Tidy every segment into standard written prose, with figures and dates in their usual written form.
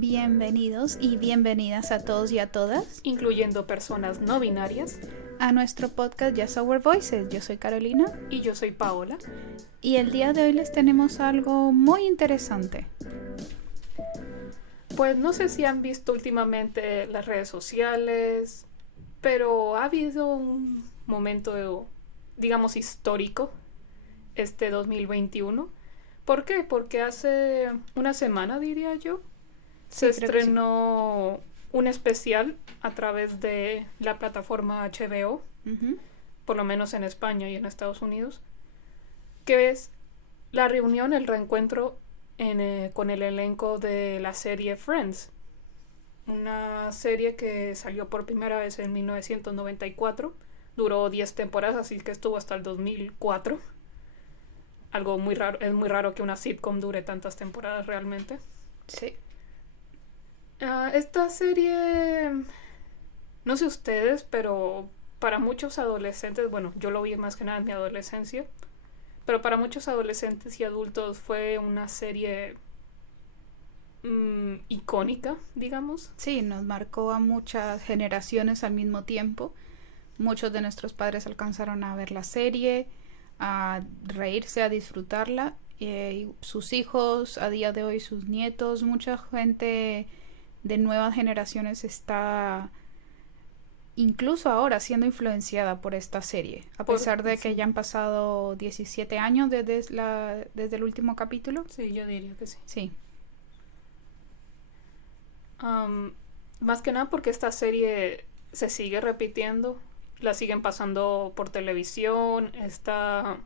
Bienvenidos y bienvenidas a todos y a todas, incluyendo personas no binarias, a nuestro podcast Just Our Voices. Yo soy Carolina y yo soy Paola. Y el día de hoy les tenemos algo muy interesante. Pues no sé si han visto últimamente las redes sociales, pero ha habido un momento, digamos, histórico este 2021. ¿Por qué? Porque hace una semana, diría yo, se estrenó un especial a través de la plataforma HBO, por lo menos en España y en Estados Unidos, que es la reunión, el reencuentro con el elenco de la serie Friends. Una serie que salió por primera vez en 1994, duró 10 temporadas, así que estuvo hasta el 2004. Algo muy raro, es muy raro que una sitcom dure tantas temporadas realmente. Sí. Esta serie, no sé ustedes, pero para muchos adolescentes, bueno, yo lo vi más que nada en mi adolescencia, pero para muchos adolescentes y adultos fue una serie icónica, digamos. Sí, nos marcó a muchas generaciones al mismo tiempo. Muchos de nuestros padres alcanzaron a ver la serie, a reírse, a disfrutarla. Y sus hijos, a día de hoy sus nietos, mucha gente de nuevas generaciones está incluso ahora siendo influenciada por esta serie, a pesar de que ya han pasado 17 años desde el último capítulo. Sí, yo diría que sí. Sí. Más que nada porque esta serie se sigue repitiendo, la siguen pasando por televisión, está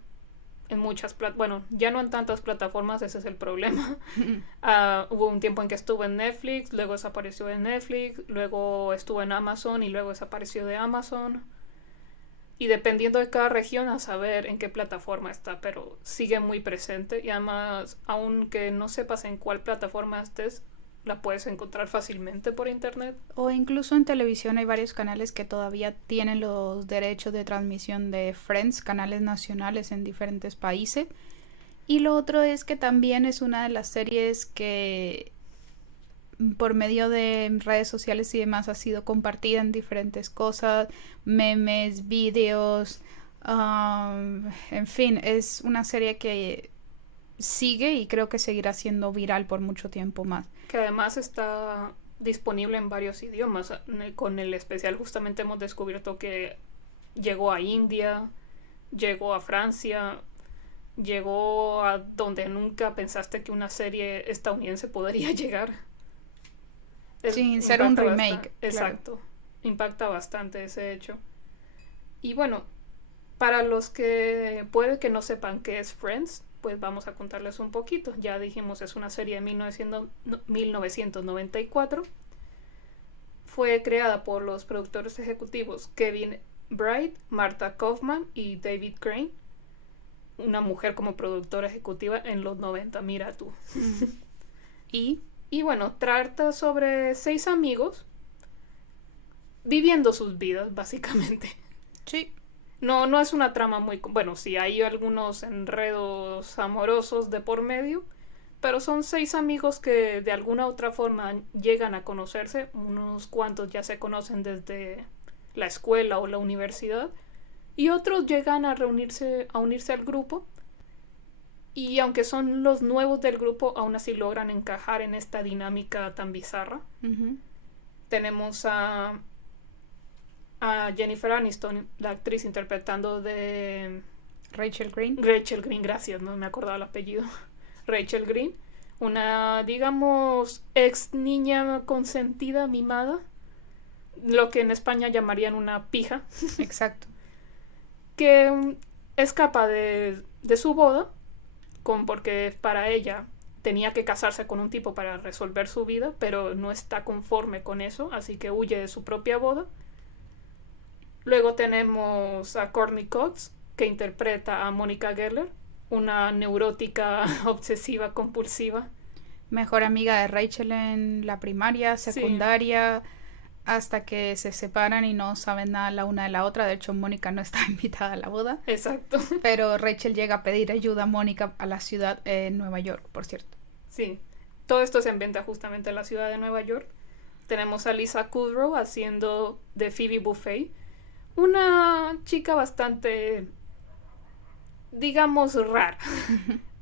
en muchas bueno, ya no en tantas plataformas, ese es el problema. Hubo un tiempo en que estuvo en Netflix, luego desapareció en Netflix, luego estuvo en Amazon y luego desapareció de Amazon. Y dependiendo de cada región, a saber en qué plataforma está, pero sigue muy presente. Y además, aunque no sepas en cuál plataforma estés, la puedes encontrar fácilmente por internet. O incluso en televisión hay varios canales que todavía tienen los derechos de transmisión de Friends, canales nacionales en diferentes países. Y lo otro es que también es una de las series que por medio de redes sociales y demás ha sido compartida en diferentes cosas, memes, vídeos, en fin, es una serie que sigue y creo que seguirá siendo viral por mucho tiempo más. Que además está disponible en varios idiomas. Con el especial justamente hemos descubierto que llegó a India, llegó a Francia, llegó a donde nunca pensaste que una serie estadounidense podría llegar. Sin ser un remake. Exacto. Claro. Impacta bastante ese hecho. Y bueno, para los que puede que no sepan qué es Friends, pues vamos a contarles un poquito. Ya dijimos, es una serie de 1994. Fue creada por los productores ejecutivos Kevin Bright, Martha Kaufman y David Crane. Una mujer como productora ejecutiva en los 90, mira tú. Y bueno, trata sobre 6 amigos viviendo sus vidas, básicamente. Sí. No es una trama muy... Bueno, sí, hay algunos enredos amorosos de por medio, pero son 6 amigos que de alguna u otra forma llegan a conocerse. Unos cuantos ya se conocen desde la escuela o la universidad, y otros llegan a unirse al grupo, y aunque son los nuevos del grupo, aún así logran encajar en esta dinámica tan bizarra. Tenemos a Jennifer Aniston, la actriz interpretando de Rachel Green, gracias, no me acordaba el apellido. Rachel Green, una, digamos, ex niña consentida, mimada, lo que en España llamarían una pija. Exacto. Que escapa de su boda, porque para ella tenía que casarse con un tipo para resolver su vida, pero no está conforme con eso, así que huye de su propia boda. Luego tenemos a Courtney Cox, que interpreta a Monica Geller, una neurótica obsesiva compulsiva. Mejor amiga de Rachel en la primaria, secundaria, hasta que se separan y no saben nada la una de la otra. De hecho, Mónica no está invitada a la boda. Exacto. Pero Rachel llega a pedir ayuda a Mónica a la ciudad en Nueva York, por cierto. Sí. todo esto se ambienta justamente en la ciudad de Nueva York. Tenemos a Lisa Kudrow haciendo de Phoebe Buffay, una chica bastante, digamos, rara,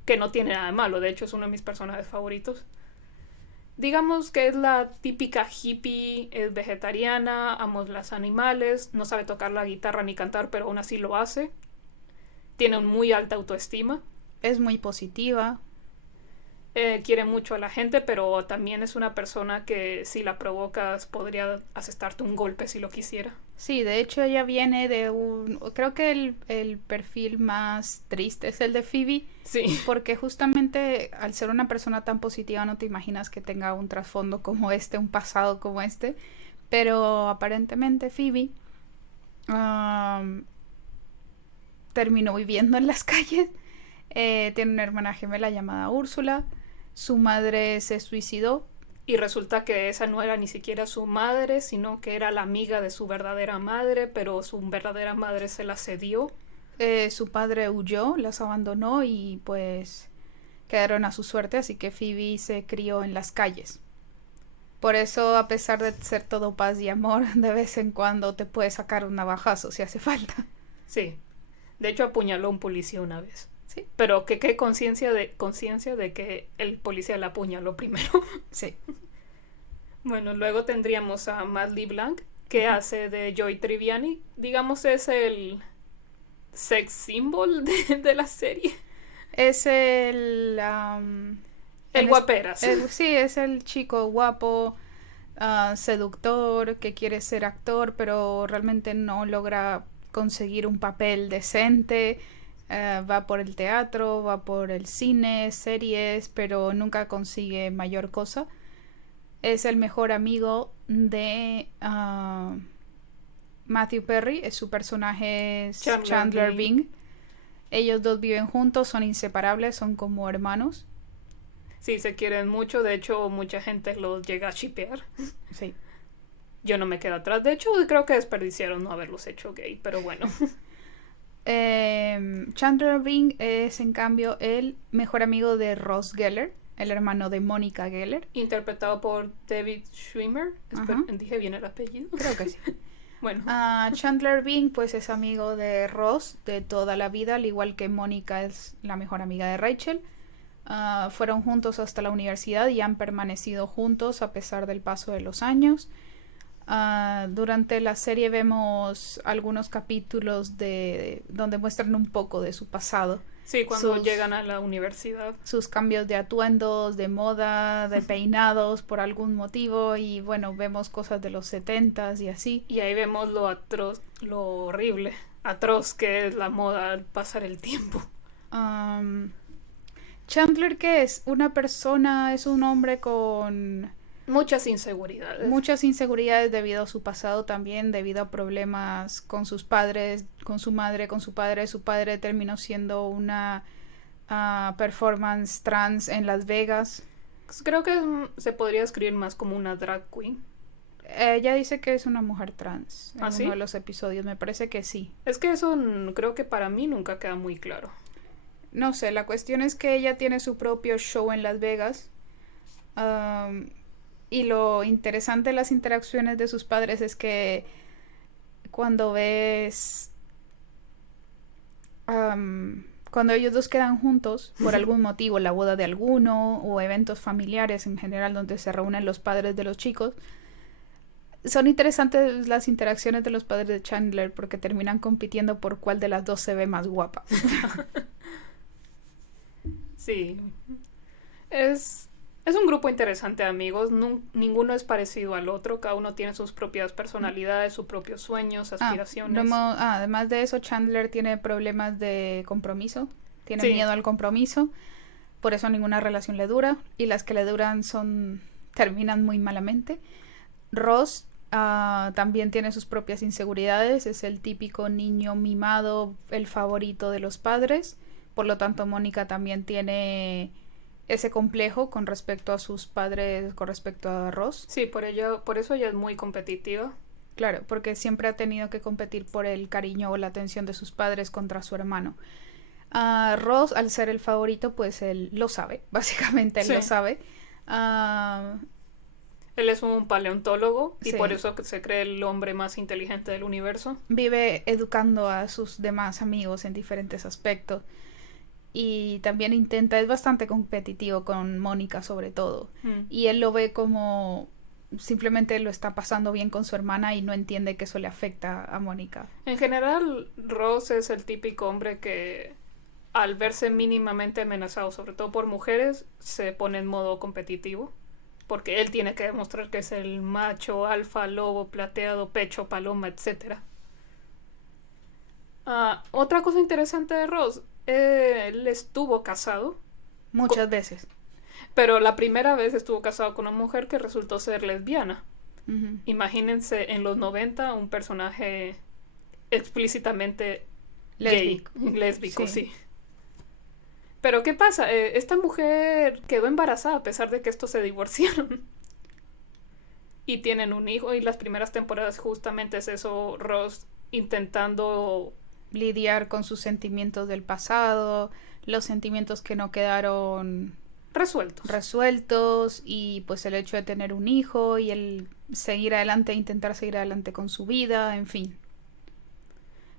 que no tiene nada de malo, de hecho es uno de mis personajes favoritos. Digamos que es la típica hippie, es vegetariana, ama los animales, no sabe tocar la guitarra ni cantar, pero aún así lo hace. Tiene una muy alta autoestima. Es muy positiva. Quiere mucho a la gente, pero también es una persona que si la provocas podría asestarte un golpe si lo quisiera. Sí, de hecho ella viene de creo que el perfil más triste es el de Phoebe. Sí. Porque justamente al ser una persona tan positiva no te imaginas que tenga un trasfondo como este, un pasado como este. Pero aparentemente Phoebe terminó viviendo en las calles. Tiene una hermana gemela llamada Úrsula. Su madre se suicidó. Y resulta que esa no era ni siquiera su madre, sino que era la amiga de su verdadera madre, pero su verdadera madre se la cedió. Su padre huyó, las abandonó y pues quedaron a su suerte, así que Phoebe se crió en las calles. Por eso, a pesar de ser todo paz y amor, de vez en cuando te puede sacar un navajazo si hace falta. Sí. De hecho, apuñaló a un policía una vez. Sí. Pero que qué conciencia de que el policía la apuñaló primero. Sí. Bueno, luego tendríamos a Matt LeBlanc, que hace de Joy Tribbiani. Digamos, es el sex symbol de la serie. Es el guaperas. Sí, es el chico guapo, seductor, que quiere ser actor, pero realmente no logra conseguir un papel decente. Va por el teatro, va por el cine, series, pero nunca consigue mayor cosa. Es el mejor amigo de Matthew Perry, su personaje es Chandler Bing. Ellos dos viven juntos, son inseparables, son como hermanos. Sí, se quieren mucho, de hecho mucha gente los llega a shippear. Sí. Yo no me quedo atrás, de hecho creo que desperdiciaron no haberlos hecho gay, pero bueno. Chandler Bing es en cambio el mejor amigo de Ross Geller, el hermano de Monica Geller. Interpretado por David Schwimmer. ¿Dije bien el apellido? Creo que sí. Bueno. Chandler Bing pues es amigo de Ross de toda la vida, al igual que Mónica es la mejor amiga de Rachel. Fueron juntos hasta la universidad y han permanecido juntos a pesar del paso de los años. Durante la serie vemos algunos capítulos donde muestran un poco de su pasado. Sí, cuando llegan a la universidad. Sus cambios de atuendos, de moda, de peinados por algún motivo. Y bueno, vemos cosas de los 70s y así. Y ahí vemos lo atroz, lo horrible, atroz que es la moda al pasar el tiempo. Chandler, ¿qué es? Una persona, es un hombre con muchas inseguridades. Muchas inseguridades debido a su pasado también, debido a problemas con sus padres, con su madre, con su padre. Su padre terminó siendo una performance trans en Las Vegas. Creo que se podría escribir más como una drag queen. Ella dice que es una mujer trans en ¿sí? uno de los episodios, me parece que sí. Es que eso creo que para mí nunca queda muy claro. No sé, la cuestión es que ella tiene su propio show en Las Vegas. Y lo interesante de las interacciones de sus padres es que cuando ves cuando ellos dos quedan juntos por algún motivo, la boda de alguno o eventos familiares en general donde se reúnen los padres de los chicos, son interesantes las interacciones de los padres de Chandler porque terminan compitiendo por cuál de las dos se ve más guapa. Sí. Es un grupo interesante de amigos. Ninguno es parecido al otro. Cada uno tiene sus propias personalidades, sus propios sueños, aspiraciones. Además de eso, Chandler tiene problemas de compromiso. Tiene miedo al compromiso. Por eso ninguna relación le dura. Y las que le duran terminan muy malamente. Ross también tiene sus propias inseguridades. Es el típico niño mimado, el favorito de los padres. Por lo tanto, Mónica también tiene ese complejo con respecto a sus padres, con respecto a Ross. Sí, por eso ella es muy competitiva. Claro, porque siempre ha tenido que competir por el cariño o la atención de sus padres contra su hermano. Ross, al ser el favorito, pues él lo sabe, básicamente él lo sabe. Ah, Él es un paleontólogo y sí. por eso se cree el hombre más inteligente del universo. Vive educando a sus demás amigos en diferentes aspectos. Y también es bastante competitivo con Mónica sobre todo. Y él lo ve como simplemente lo está pasando bien con su hermana y no entiende que eso le afecta a Mónica. En general, Ross es el típico hombre que al verse mínimamente amenazado, sobre todo por mujeres, se pone en modo competitivo. Porque él tiene que demostrar que es el macho, alfa, lobo, plateado, pecho, paloma, etcétera. Otra cosa interesante de Ross, él estuvo casado, Muchas veces. pero la primera vez estuvo casado con una mujer que resultó ser lesbiana. Ujú. Imagínense en los 90 un personaje explícitamente Lésbico. gay, lésbico, Sí. sí. Pero ¿qué pasa? Esta mujer quedó embarazada a pesar de que estos se divorciaron. Y tienen un hijo y las primeras temporadas justamente es eso, Ross intentando Lidiar con sus sentimientos del pasado, los sentimientos que no quedaron resueltos. resueltos y pues el hecho de tener un hijo y el seguir adelante, intentar seguir adelante con su vida, en fin.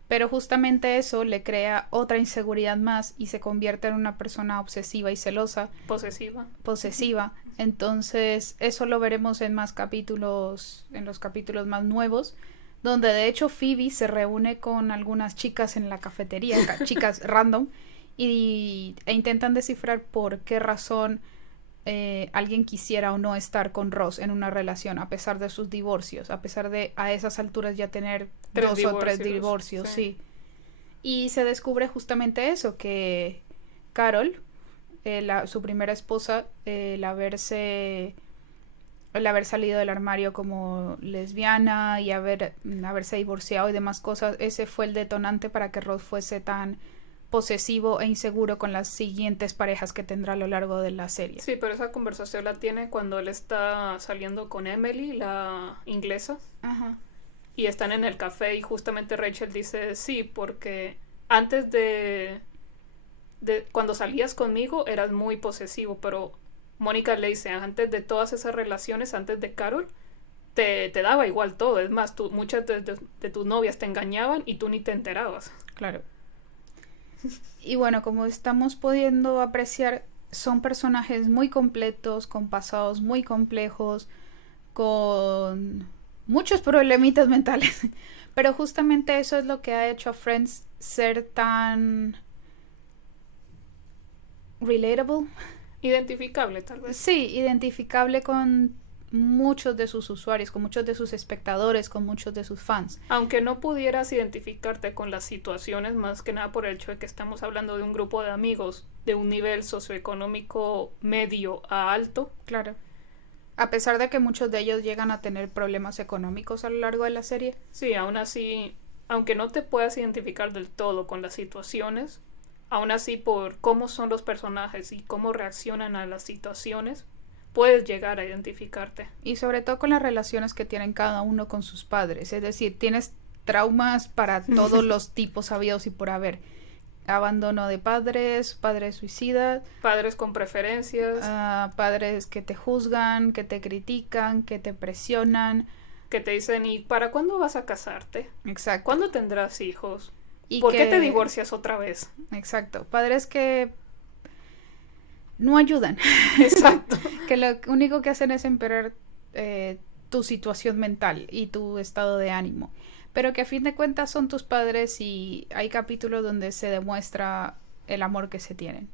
Pero justamente eso le crea otra inseguridad más y se convierte en una persona obsesiva y celosa, Posesiva. posesiva. Entonces eso lo veremos en más capítulos, en los capítulos más nuevos, donde de hecho Phoebe se reúne con algunas chicas en la cafetería, chicas random, e intentan descifrar por qué razón alguien quisiera o no estar con Ross en una relación, a pesar de sus divorcios, a pesar de a esas alturas ya tener dos o tres divorcios, sí. Y se descubre justamente eso, que Carol, su primera esposa, el haber salido del armario como lesbiana y haberse divorciado y demás cosas, ese fue el detonante para que Ross fuese tan posesivo e inseguro con las siguientes parejas que tendrá a lo largo de la serie. Sí, pero esa conversación la tiene cuando él está saliendo con Emily, la inglesa. Ajá. Y están en el café y justamente Rachel dice, sí, porque antes de cuando salías conmigo eras muy posesivo, pero Mónica le dice, antes de todas esas relaciones, antes de Carol, te daba igual todo. Es más, muchas de tus novias te engañaban y tú ni te enterabas. Claro. Y bueno, como estamos pudiendo apreciar, son personajes muy completos, con pasados muy complejos, con muchos problemitas mentales. Pero justamente eso es lo que ha hecho a Friends ser tan relatable. Identificable, tal vez. Sí, identificable con muchos de sus usuarios, con muchos de sus espectadores, con muchos de sus fans. Aunque no pudieras identificarte con las situaciones, más que nada por el hecho de que estamos hablando de un grupo de amigos de un nivel socioeconómico medio a alto. Claro. A pesar de que muchos de ellos llegan a tener problemas económicos a lo largo de la serie. Sí, aún así, aunque no te puedas identificar del todo con las situaciones, aún así por cómo son los personajes y cómo reaccionan a las situaciones, puedes llegar a identificarte. Y sobre todo con las relaciones que tienen cada uno con sus padres. Es decir, tienes traumas para todos los tipos habidos y por haber. Abandono de padres, padres suicidas, padres con preferencias, padres que te juzgan, que te critican, que te presionan, que te dicen, ¿y para cuándo vas a casarte? Exacto. ¿Cuándo tendrás hijos? Y ¿Por qué te divorcias otra vez? Exacto. Padres que no ayudan. Exacto. Que lo único que hacen es empeorar tu situación mental y tu estado de ánimo. Pero que a fin de cuentas son tus padres y hay capítulos donde se demuestra el amor que se tienen.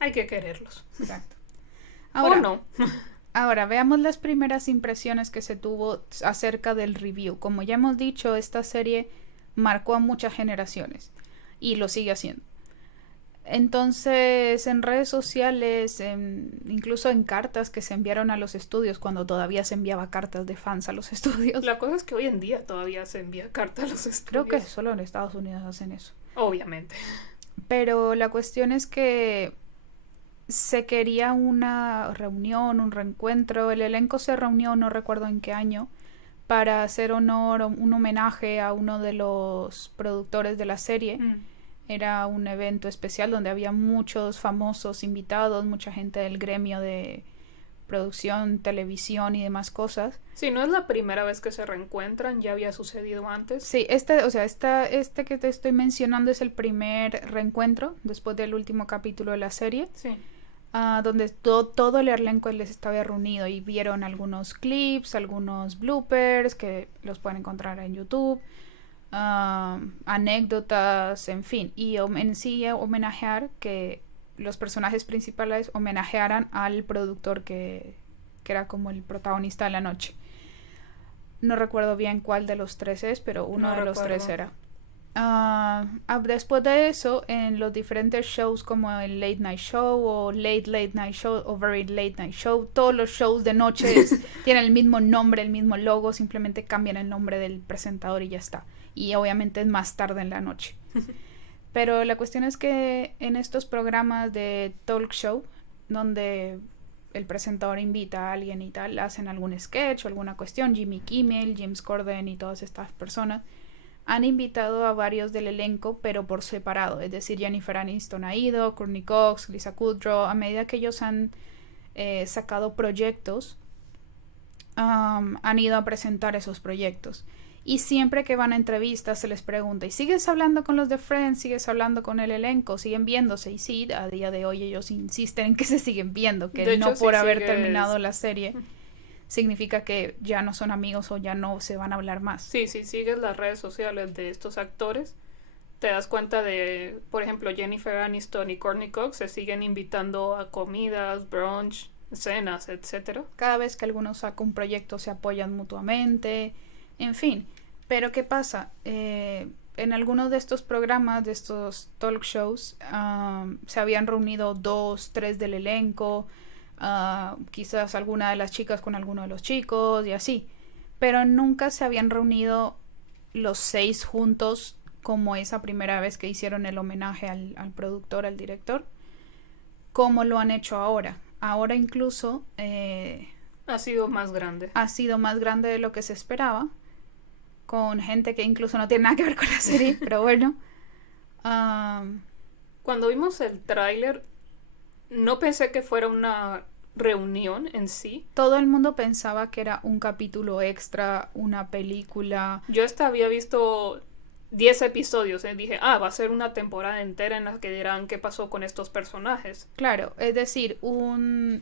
Hay que quererlos. Exacto. Ahora, o no. Ahora, veamos las primeras impresiones que se tuvo acerca del review. Como ya hemos dicho, esta serie marcó a muchas generaciones y lo sigue haciendo. Entonces, en redes sociales, incluso en cartas que se enviaron a los estudios, cuando todavía se enviaba cartas de fans a los estudios. La cosa es que hoy en día todavía se envía carta a los estudios. Creo que solo en Estados Unidos hacen eso. Obviamente. Pero la cuestión es que se quería una reunión, un reencuentro. El elenco se reunió, no recuerdo en qué año, para hacer honor, un homenaje a uno de los productores de la serie. Era un evento especial donde había muchos famosos invitados, mucha gente del gremio de producción, televisión y demás cosas. Sí, no es la primera vez que se reencuentran, ya había sucedido antes. Sí, este que te estoy mencionando es el primer reencuentro después del último capítulo de la serie. Sí. Donde todo el elenco les estaba reunido y vieron algunos clips, algunos bloopers que los pueden encontrar en YouTube, anécdotas, en fin, y en sí homenajear que los personajes principales homenajearan al productor que era como el protagonista de la noche. No recuerdo bien cuál de los tres es, pero uno de los tres era. Después de eso, en los diferentes shows como el Late Night Show o Late Night Show o Very Late Night Show, todos los shows de noche tienen el mismo nombre, el mismo logo, simplemente cambian el nombre del presentador y ya está. Y obviamente es más tarde en la noche. Pero la cuestión es que en estos programas de talk show, donde el presentador invita a alguien y tal, hacen algún sketch o alguna cuestión, Jimmy Kimmel, James Corden y todas estas personas han invitado a varios del elenco, pero por separado. Es decir, Jennifer Aniston ha ido, Courtney Cox, Lisa Kudrow. A medida que ellos han sacado proyectos, han ido a presentar esos proyectos. Y siempre que van a entrevistas se les pregunta, ¿y sigues hablando con los de Friends? ¿Sigues hablando con el elenco? ¿Siguen viéndose? Y sí, a día de hoy ellos insisten en que se siguen viendo, que no por haber terminado la serie significa que ya no son amigos o ya no se van a hablar más. Sí, si sigues las redes sociales de estos actores, te das cuenta de, por ejemplo, Jennifer Aniston y Courtney Cox se siguen invitando a comidas, brunch, cenas, etcétera. Cada vez que alguno saca un proyecto se apoyan mutuamente, en fin. Pero ¿qué pasa? En algunos de estos programas, de estos talk shows, se habían reunido 2, 3 del elenco, quizás alguna de las chicas con alguno de los chicos y así, pero nunca se habían reunido los 6 juntos como esa primera vez que hicieron el homenaje al productor, al director, como lo han hecho ahora. Ahora incluso ha sido más grande de lo que se esperaba, con gente que incluso no tiene nada que ver con la serie, pero bueno. Cuando vimos el tráiler no pensé que fuera una reunión en sí. Todo el mundo pensaba que era un capítulo extra, una película. Yo había visto 10 episodios, dije, va a ser una temporada entera en la que dirán qué pasó con estos personajes. Claro, es decir,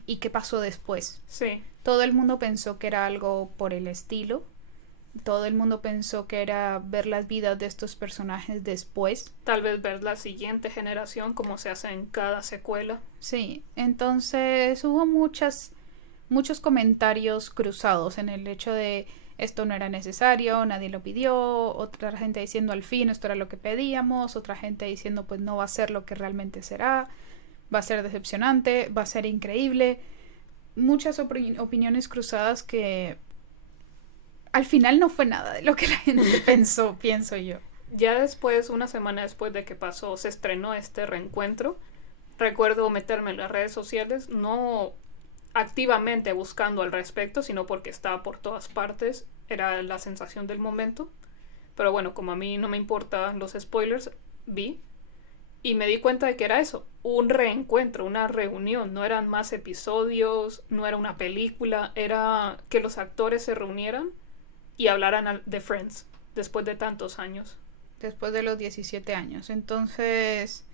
¿y qué pasó después? Sí. Todo el mundo pensó que era algo por el estilo. Todo el mundo pensó que era ver las vidas de estos personajes después. Tal vez ver la siguiente generación como se hace en cada secuela. Sí, entonces hubo muchos comentarios cruzados en el hecho de esto no era necesario, nadie lo pidió, otra gente diciendo al fin esto era lo que pedíamos, otra gente diciendo pues no va a ser lo que realmente será, va a ser decepcionante, va a ser increíble. Muchas opiniones cruzadas que al final no fue nada de lo que la gente pensó, pienso yo. Ya después, una semana después de que se estrenó este reencuentro, recuerdo meterme en las redes sociales, no activamente buscando al respecto, sino porque estaba por todas partes, era la sensación del momento. Pero bueno, como a mí no me importan los spoilers, vi y me di cuenta de que era eso, un reencuentro, una reunión, no eran más episodios, no era una película, era que los actores se reunieran y hablaran de Friends después de tantos años. Después de los 17 años. Entonces,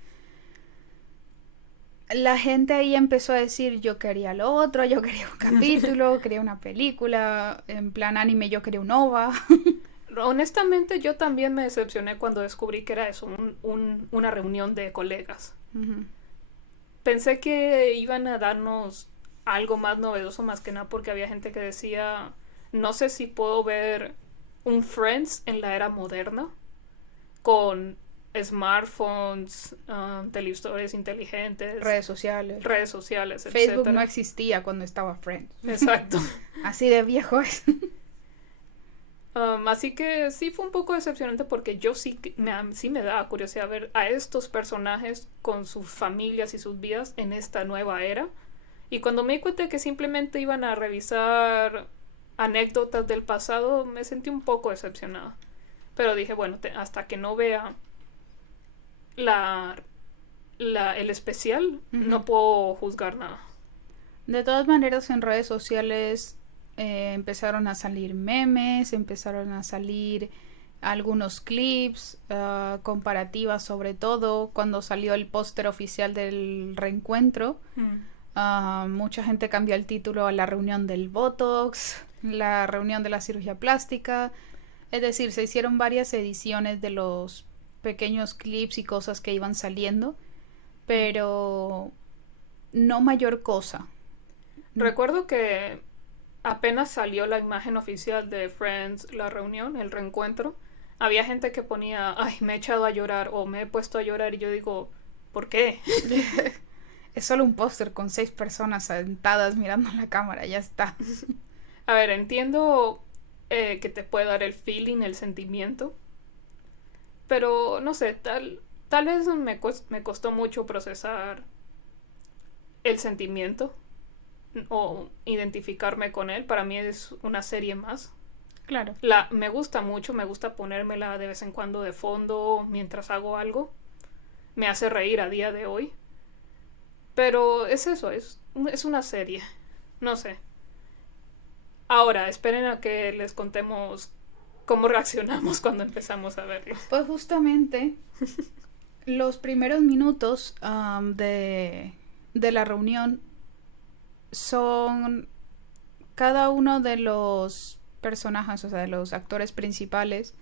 la gente ahí empezó a decir, yo quería lo otro, yo quería un capítulo, quería una película, en plan anime yo quería un OVA. Honestamente, yo también me decepcioné cuando descubrí que era eso, una reunión de colegas. Uh-huh. Pensé que iban a darnos algo más novedoso, más que nada porque había gente que decía, no sé si puedo ver un Friends en la era moderna, con smartphones, televisores inteligentes, redes sociales, etc. Facebook no existía cuando estaba Friends. Exacto. Así de viejo es. Así que sí fue un poco decepcionante porque yo sí me daba curiosidad ver a estos personajes con sus familias y sus vidas en esta nueva era. Y cuando me di cuenta de que simplemente iban a revisar anécdotas del pasado, me sentí un poco decepcionada. Pero dije, bueno, hasta que no vea el especial, uh-huh, no puedo juzgar nada. De todas maneras, en redes sociales empezaron a salir memes, empezaron a salir algunos clips, comparativas sobre todo, cuando salió el póster oficial del reencuentro. Mucha gente cambió el título a la reunión del Botox, la reunión de la cirugía plástica. Es decir, se hicieron varias ediciones de los pequeños clips y cosas que iban saliendo, pero no mayor cosa. Recuerdo que apenas salió la imagen oficial de Friends, la reunión, el reencuentro, había gente que ponía, ay, me he echado a llorar o me he puesto a llorar y yo digo, ¿por qué? Es solo un póster con 6 personas sentadas mirando la cámara, ya está. A ver, entiendo que te puede dar el feeling, el sentimiento, pero no sé, tal vez me costó mucho procesar el sentimiento o identificarme con él. Para mí es una serie más. Claro. Me gusta mucho, me gusta ponérmela de vez en cuando de fondo mientras hago algo. Me hace reír a día de hoy. Pero es eso, es una serie. No sé. Ahora, esperen a que les contemos cómo reaccionamos cuando empezamos a verlo. Pues justamente los primeros minutos de la reunión son cada uno de los personajes, o sea, de los actores principales,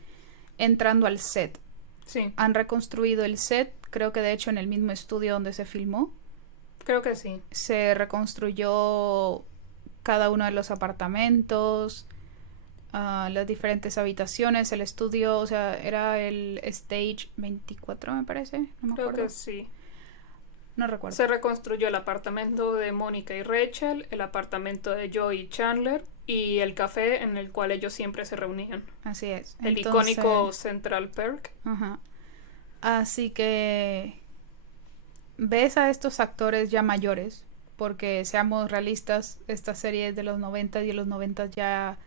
entrando al set. Sí. Han reconstruido el set, creo que de hecho en el mismo estudio donde se filmó. Creo que sí. Se reconstruyó cada uno de los apartamentos, las diferentes habitaciones, el estudio, o sea, era el Stage 24, me parece, no me Creo acuerdo. que sí. No recuerdo. Se reconstruyó el apartamento de Mónica y Rachel, el apartamento de Joey y Chandler y el café en el cual ellos siempre se reunían. Así es. El icónico Central Perk. Ajá. Así que ves a estos actores ya mayores, porque seamos realistas, esta serie es de los 90 y en los 90 ya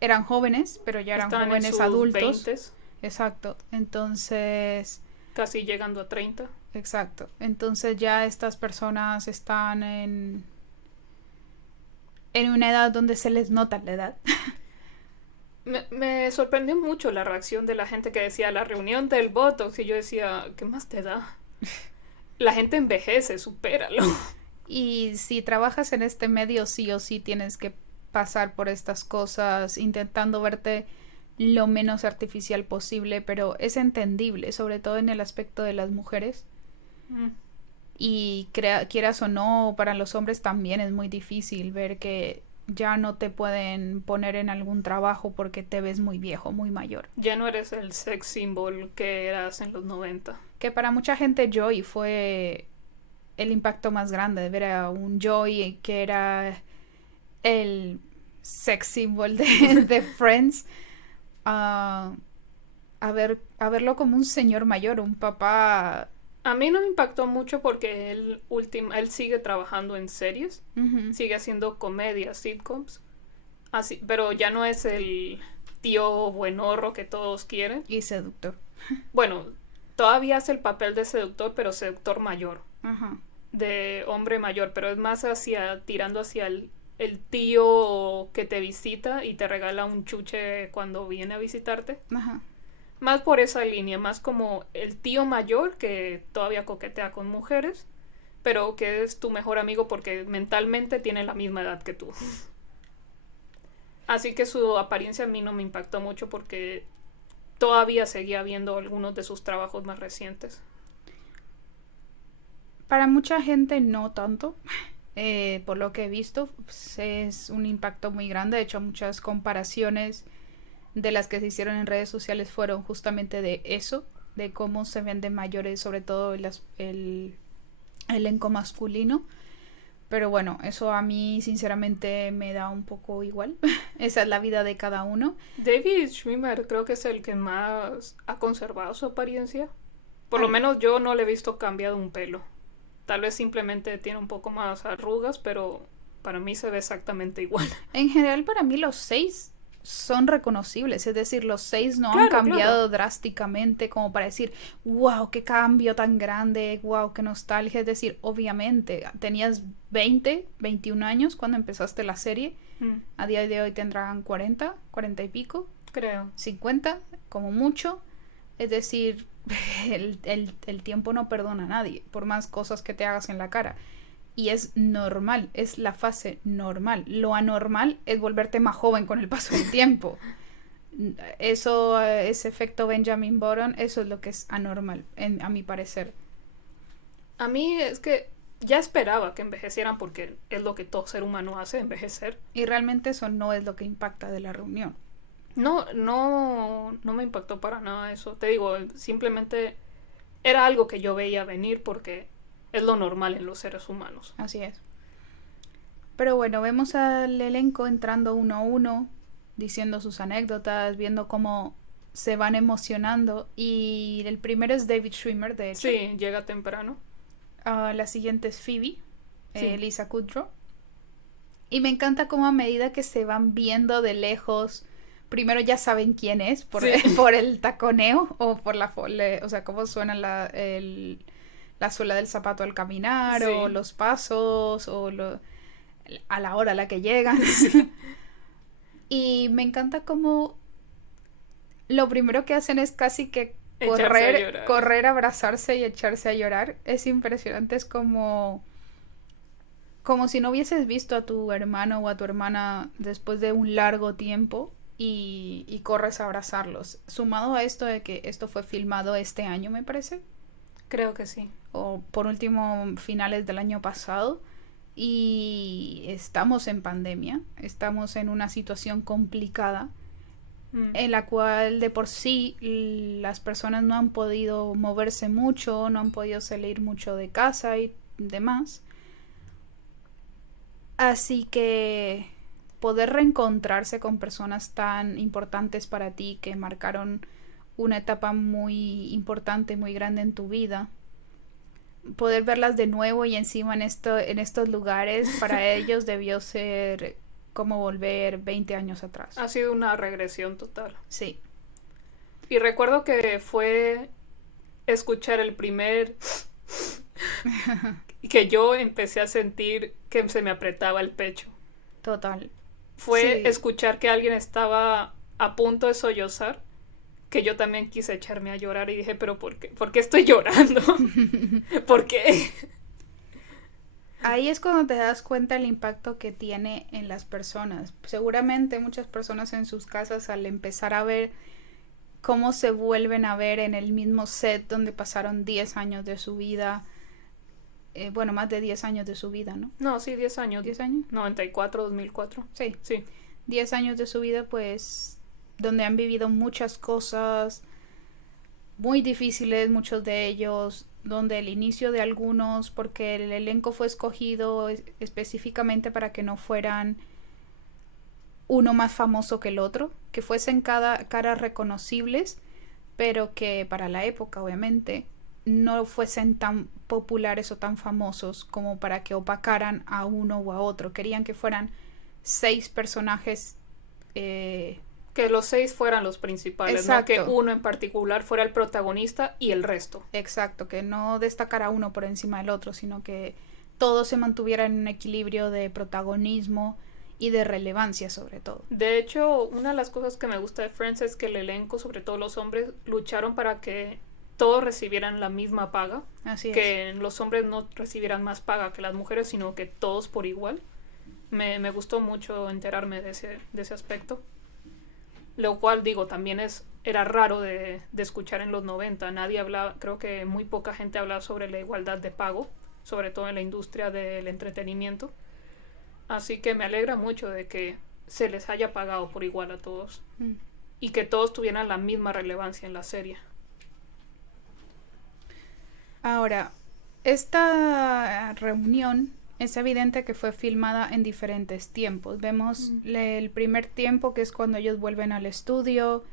eran jóvenes, pero ya eran Están jóvenes en sus adultos. 20s, Exacto. Entonces, casi llegando a 30. exacto. Entonces ya estas personas están en una edad donde se les nota la edad. Me sorprendió mucho la reacción de la gente que decía la reunión del Botox y yo decía, ¿qué más te da? La gente envejece, supéralo. Y si trabajas en este medio, sí o sí tienes que pasar por estas cosas, intentando verte lo menos artificial posible, pero es entendible, sobre todo en el aspecto de las mujeres. Y quieras o no, para los hombres también es muy difícil ver que ya no te pueden poner en algún trabajo porque te ves muy viejo, muy mayor. Ya no eres el sex symbol que eras en los 90. Que para mucha gente Joey fue el impacto más grande de ver a un Joey que era el sex symbol de Friends, a verlo como un señor mayor, un papá. A mí no me impactó mucho porque él sigue trabajando en series, sigue haciendo comedias, sitcoms, así, pero ya no es el tío buenorro que todos quieren. Y seductor. Bueno, todavía hace el papel de seductor, pero seductor mayor. Ajá. De hombre mayor, pero es más tirando hacia el tío que te visita y te regala un chuche cuando viene a visitarte. Ajá. Más por esa línea, más como el tío mayor que todavía coquetea con mujeres, pero que es tu mejor amigo porque mentalmente tiene la misma edad que tú. Así que su apariencia a mí no me impactó mucho porque todavía seguía viendo algunos de sus trabajos más recientes. Para mucha gente no tanto. Por lo que he visto, pues, es un impacto muy grande. De hecho, muchas comparaciones de las que se hicieron en redes sociales fueron justamente de eso, de cómo se ven de mayores, sobre todo el elenco masculino. Pero bueno, eso a mí sinceramente me da un poco igual. Esa es la vida de cada uno. David Schwimmer creo que es el que más ha conservado su apariencia. Por lo menos yo no le he visto cambiado un pelo. Tal vez simplemente tiene un poco más arrugas, pero para mí se ve exactamente igual. En general, para mí los 6 son reconocibles, es decir, los 6 no Claro, han cambiado claro. drásticamente como para decir, wow, qué cambio tan grande, wow, qué nostalgia, es decir, obviamente, tenías 20, 21 años cuando empezaste la serie, a día de hoy tendrán 40, 40 y pico, Creo. 50, como mucho, es decir, el tiempo no perdona a nadie, por más cosas que te hagas en la cara. Y es normal, es la fase normal. Lo anormal es volverte más joven con el paso del tiempo. Eso, ese efecto Benjamin Button, eso es lo que es anormal, a mi parecer. A mí es que ya esperaba que envejecieran porque es lo que todo ser humano hace, envejecer. Y realmente eso no es lo que impacta de la reunión. No me impactó para nada eso. Te digo, simplemente era algo que yo veía venir porque es lo normal en los seres humanos. Así es. Pero bueno, vemos al elenco entrando uno a uno, diciendo sus anécdotas, viendo cómo se van emocionando. Y el primero es David Schwimmer, de hecho. Sí, llega temprano. La siguiente es Phoebe, Sí. Lisa Kudrow. Y me encanta cómo a medida que se van viendo de lejos, primero ya saben quién es por, Sí. por el taconeo o por o sea, cómo suena la suela del zapato al caminar, Sí. o los pasos, a la hora a la que llegan. Y me encanta cómo lo primero que hacen es casi que Echarse a llorar. correr, abrazarse y echarse a llorar. Es impresionante, es como si no hubieses visto a tu hermano o a tu hermana después de un largo tiempo y corres a abrazarlos. Sumado a esto de que esto fue filmado este año, me parece, Creo que sí. o por último finales del año pasado, y estamos en pandemia, estamos en una situación complicada en la cual de por sí las personas no han podido moverse mucho, no han podido salir mucho de casa y demás. Así que poder reencontrarse con personas tan importantes para ti que marcaron una etapa muy importante, muy grande en tu vida, poder verlas de nuevo y encima en estos lugares, para ellos debió ser como volver 20 años atrás. Ha sido una regresión total. Sí. Y recuerdo que fue escuchar el primer... que yo empecé a sentir que se me apretaba el pecho. Total. Fue Sí. escuchar que alguien estaba a punto de sollozar, que yo también quise echarme a llorar y dije, pero ¿por qué? ¿Por qué estoy llorando? ¿Por qué? Ahí es cuando te das cuenta el impacto que tiene en las personas. Seguramente muchas personas en sus casas, al empezar a ver cómo se vuelven a ver en el mismo set donde pasaron 10 años de su vida, bueno, más de 10 años de su vida, ¿no? No, sí, 10 años. ¿10 años? 94, 2004. Sí, Sí. 10 años de su vida, pues, donde han vivido muchas cosas muy difíciles, muchos de ellos, donde el inicio de algunos, porque el elenco fue escogido específicamente para que no fueran uno más famoso que el otro, que fuesen cada caras reconocibles, pero que para la época, obviamente, no fuesen tan populares o tan famosos como para que opacaran a uno o a otro. Querían que fueran 6 personajes. Que los 6 fueran los principales, Exacto. no que uno en particular fuera el protagonista y el resto. Exacto, que no destacara uno por encima del otro, sino que todo se mantuviera en un equilibrio de protagonismo y de relevancia sobre todo. De hecho, una de las cosas que me gusta de Friends es que el elenco, sobre todo los hombres, lucharon para que todos recibieran la misma paga. Así es. Que los hombres no recibieran más paga que las mujeres, sino que todos por igual. Me gustó mucho enterarme de ese aspecto. Lo cual, digo, también era raro de escuchar en los 90. Nadie hablaba, creo que muy poca gente hablaba sobre la igualdad de pago, sobre todo en la industria del entretenimiento. Así que me alegra mucho de que se les haya pagado por igual a todos. Y que todos tuvieran la misma relevancia en la serie. Ahora, esta reunión es evidente que fue filmada en diferentes tiempos. Vemos el primer tiempo, que es cuando ellos vuelven al estudio,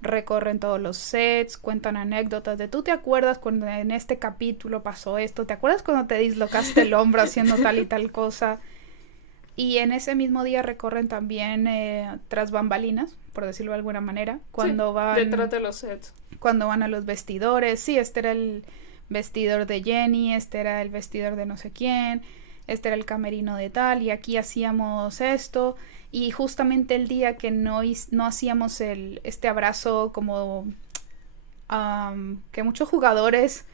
recorren todos los sets, cuentan anécdotas de ¿tú te acuerdas cuando en este capítulo pasó esto? ¿Te acuerdas cuando te dislocaste el hombro haciendo tal y tal cosa? Y en ese mismo día recorren también tras bambalinas, por decirlo de alguna manera, cuando van detrás de los sets. Cuando van a los vestidores. Sí, este era el vestidor de Jenny, este era el vestidor de no sé quién, este era el camerino de tal, y aquí hacíamos esto. Y justamente el día que no hacíamos este abrazo como que muchos jugadores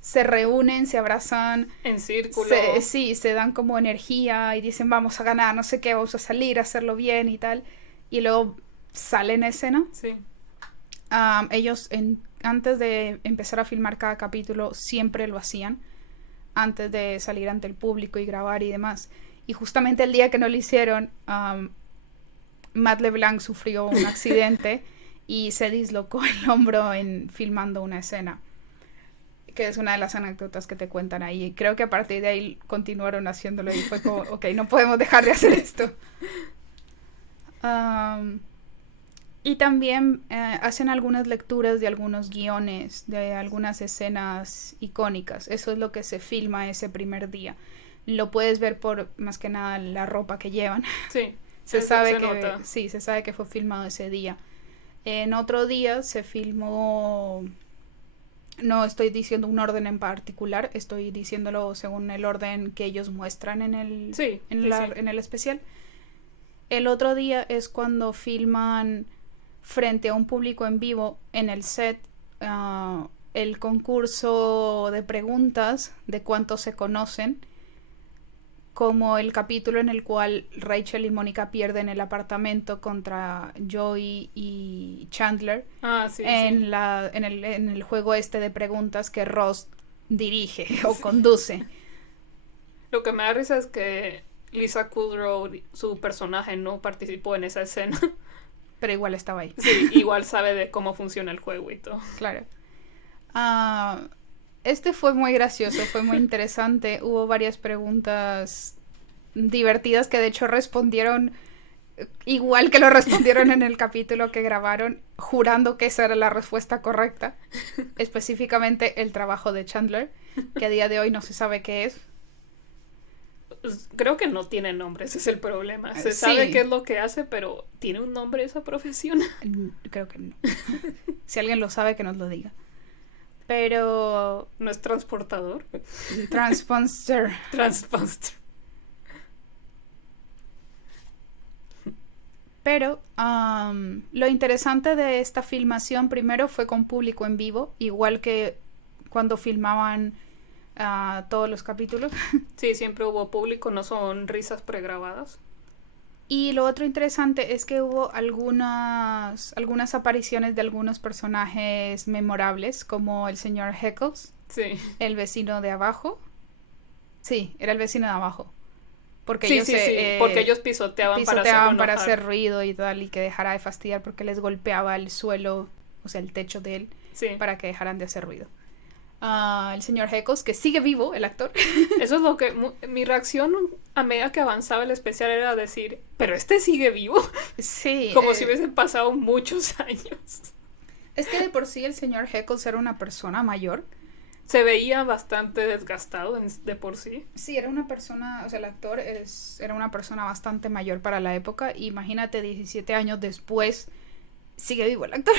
se reúnen, se abrazan en círculo. Se dan como energía y dicen vamos a ganar, no sé qué, vamos a salir, a hacerlo bien y tal. Y luego salen a escena. Sí. Ellos antes de empezar a filmar cada capítulo siempre lo hacían antes de salir ante el público y grabar y demás. Y justamente el día que no lo hicieron, Matt LeBlanc sufrió un accidente y se dislocó el hombro filmando una escena, que es una de las anécdotas que te cuentan ahí. Y creo que a partir de ahí continuaron haciéndolo y fue como, ok, no podemos dejar de hacer esto. Y también hacen algunas lecturas de algunos guiones, de algunas escenas icónicas. Eso es lo que se filma ese primer día. Lo puedes ver por, más que nada, la ropa que llevan. Sí, se sabe que fue filmado ese día. En otro día se filmó... No estoy diciendo un orden en particular, estoy diciéndolo según el orden que ellos muestran en el especial. El otro día es cuando filman frente a un público en vivo en el set el concurso de preguntas de cuántos se conocen, como el capítulo en el cual Rachel y Mónica pierden el apartamento contra Joey y Chandler en el juego este de preguntas que Ross dirige o conduce. Lo que me da risa es que Lisa Kudrow, su personaje, no participó en esa escena. Pero igual estaba ahí. Sí, igual sabe de cómo funciona el juego y todo. Claro. Este fue muy gracioso, fue muy interesante. Hubo varias preguntas divertidas que de hecho respondieron igual que lo respondieron en el capítulo que grabaron, jurando que esa era la respuesta correcta. Específicamente el trabajo de Chandler, que a día de hoy no se sabe qué es. Creo que no tiene nombre, ese es el problema. Se sabe qué es lo que hace, pero ¿tiene un nombre esa profesión? Creo que no. Si alguien lo sabe, que nos lo diga. Pero... ¿No es transportador? Transponder. Pero lo interesante de esta filmación primero fue con público en vivo, igual que cuando filmaban todos los capítulos. Sí, siempre hubo público, no son risas pregrabadas. Y lo otro interesante es que hubo algunas apariciones de algunos personajes memorables, como el señor Heckles, el vecino de abajo. Sí, era el vecino de abajo. Porque porque ellos pisoteaban para hacer ruido y tal, y que dejara de fastidiar porque les golpeaba el suelo, o sea, el techo de él, para que dejaran de hacer ruido. El señor Heckles, que sigue vivo, el actor. Eso es lo que... mi reacción a medida que avanzaba el especial era decir, ¿pero este sigue vivo? Sí. Como si hubiesen pasado muchos años. Es que de por sí el señor Heckles era una persona mayor. Se veía bastante desgastado de por sí. Sí, era una persona... O sea, el actor era una persona bastante mayor para la época. Imagínate, 17 años después, sigue vivo el actor.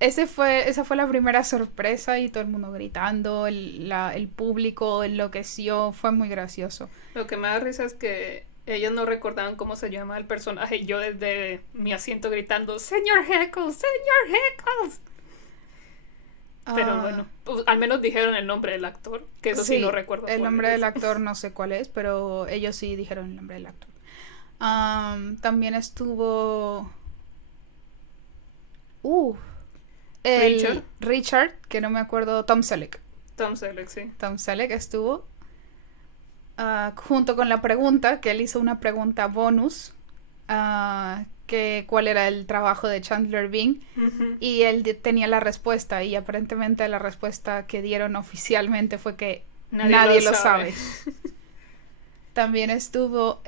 Esa fue la primera sorpresa y todo el mundo gritando, el público enloqueció, fue muy gracioso. Lo que me da risa es que ellos no recordaban cómo se llama el personaje y yo desde mi asiento gritando, ¡Señor Heckles! ¡Señor Heckles! Pero bueno, pues, al menos dijeron el nombre del actor, que eso sí no recuerdo. El nombre del actor no sé cuál es, pero ellos sí dijeron el nombre del actor. También estuvo... Richard, que no me acuerdo, Tom Selleck, sí. Tom Selleck estuvo junto con la pregunta, que él hizo una pregunta bonus, que cuál era el trabajo de Chandler Bing, y él tenía la respuesta, y aparentemente la respuesta que dieron oficialmente fue que nadie lo sabe. También estuvo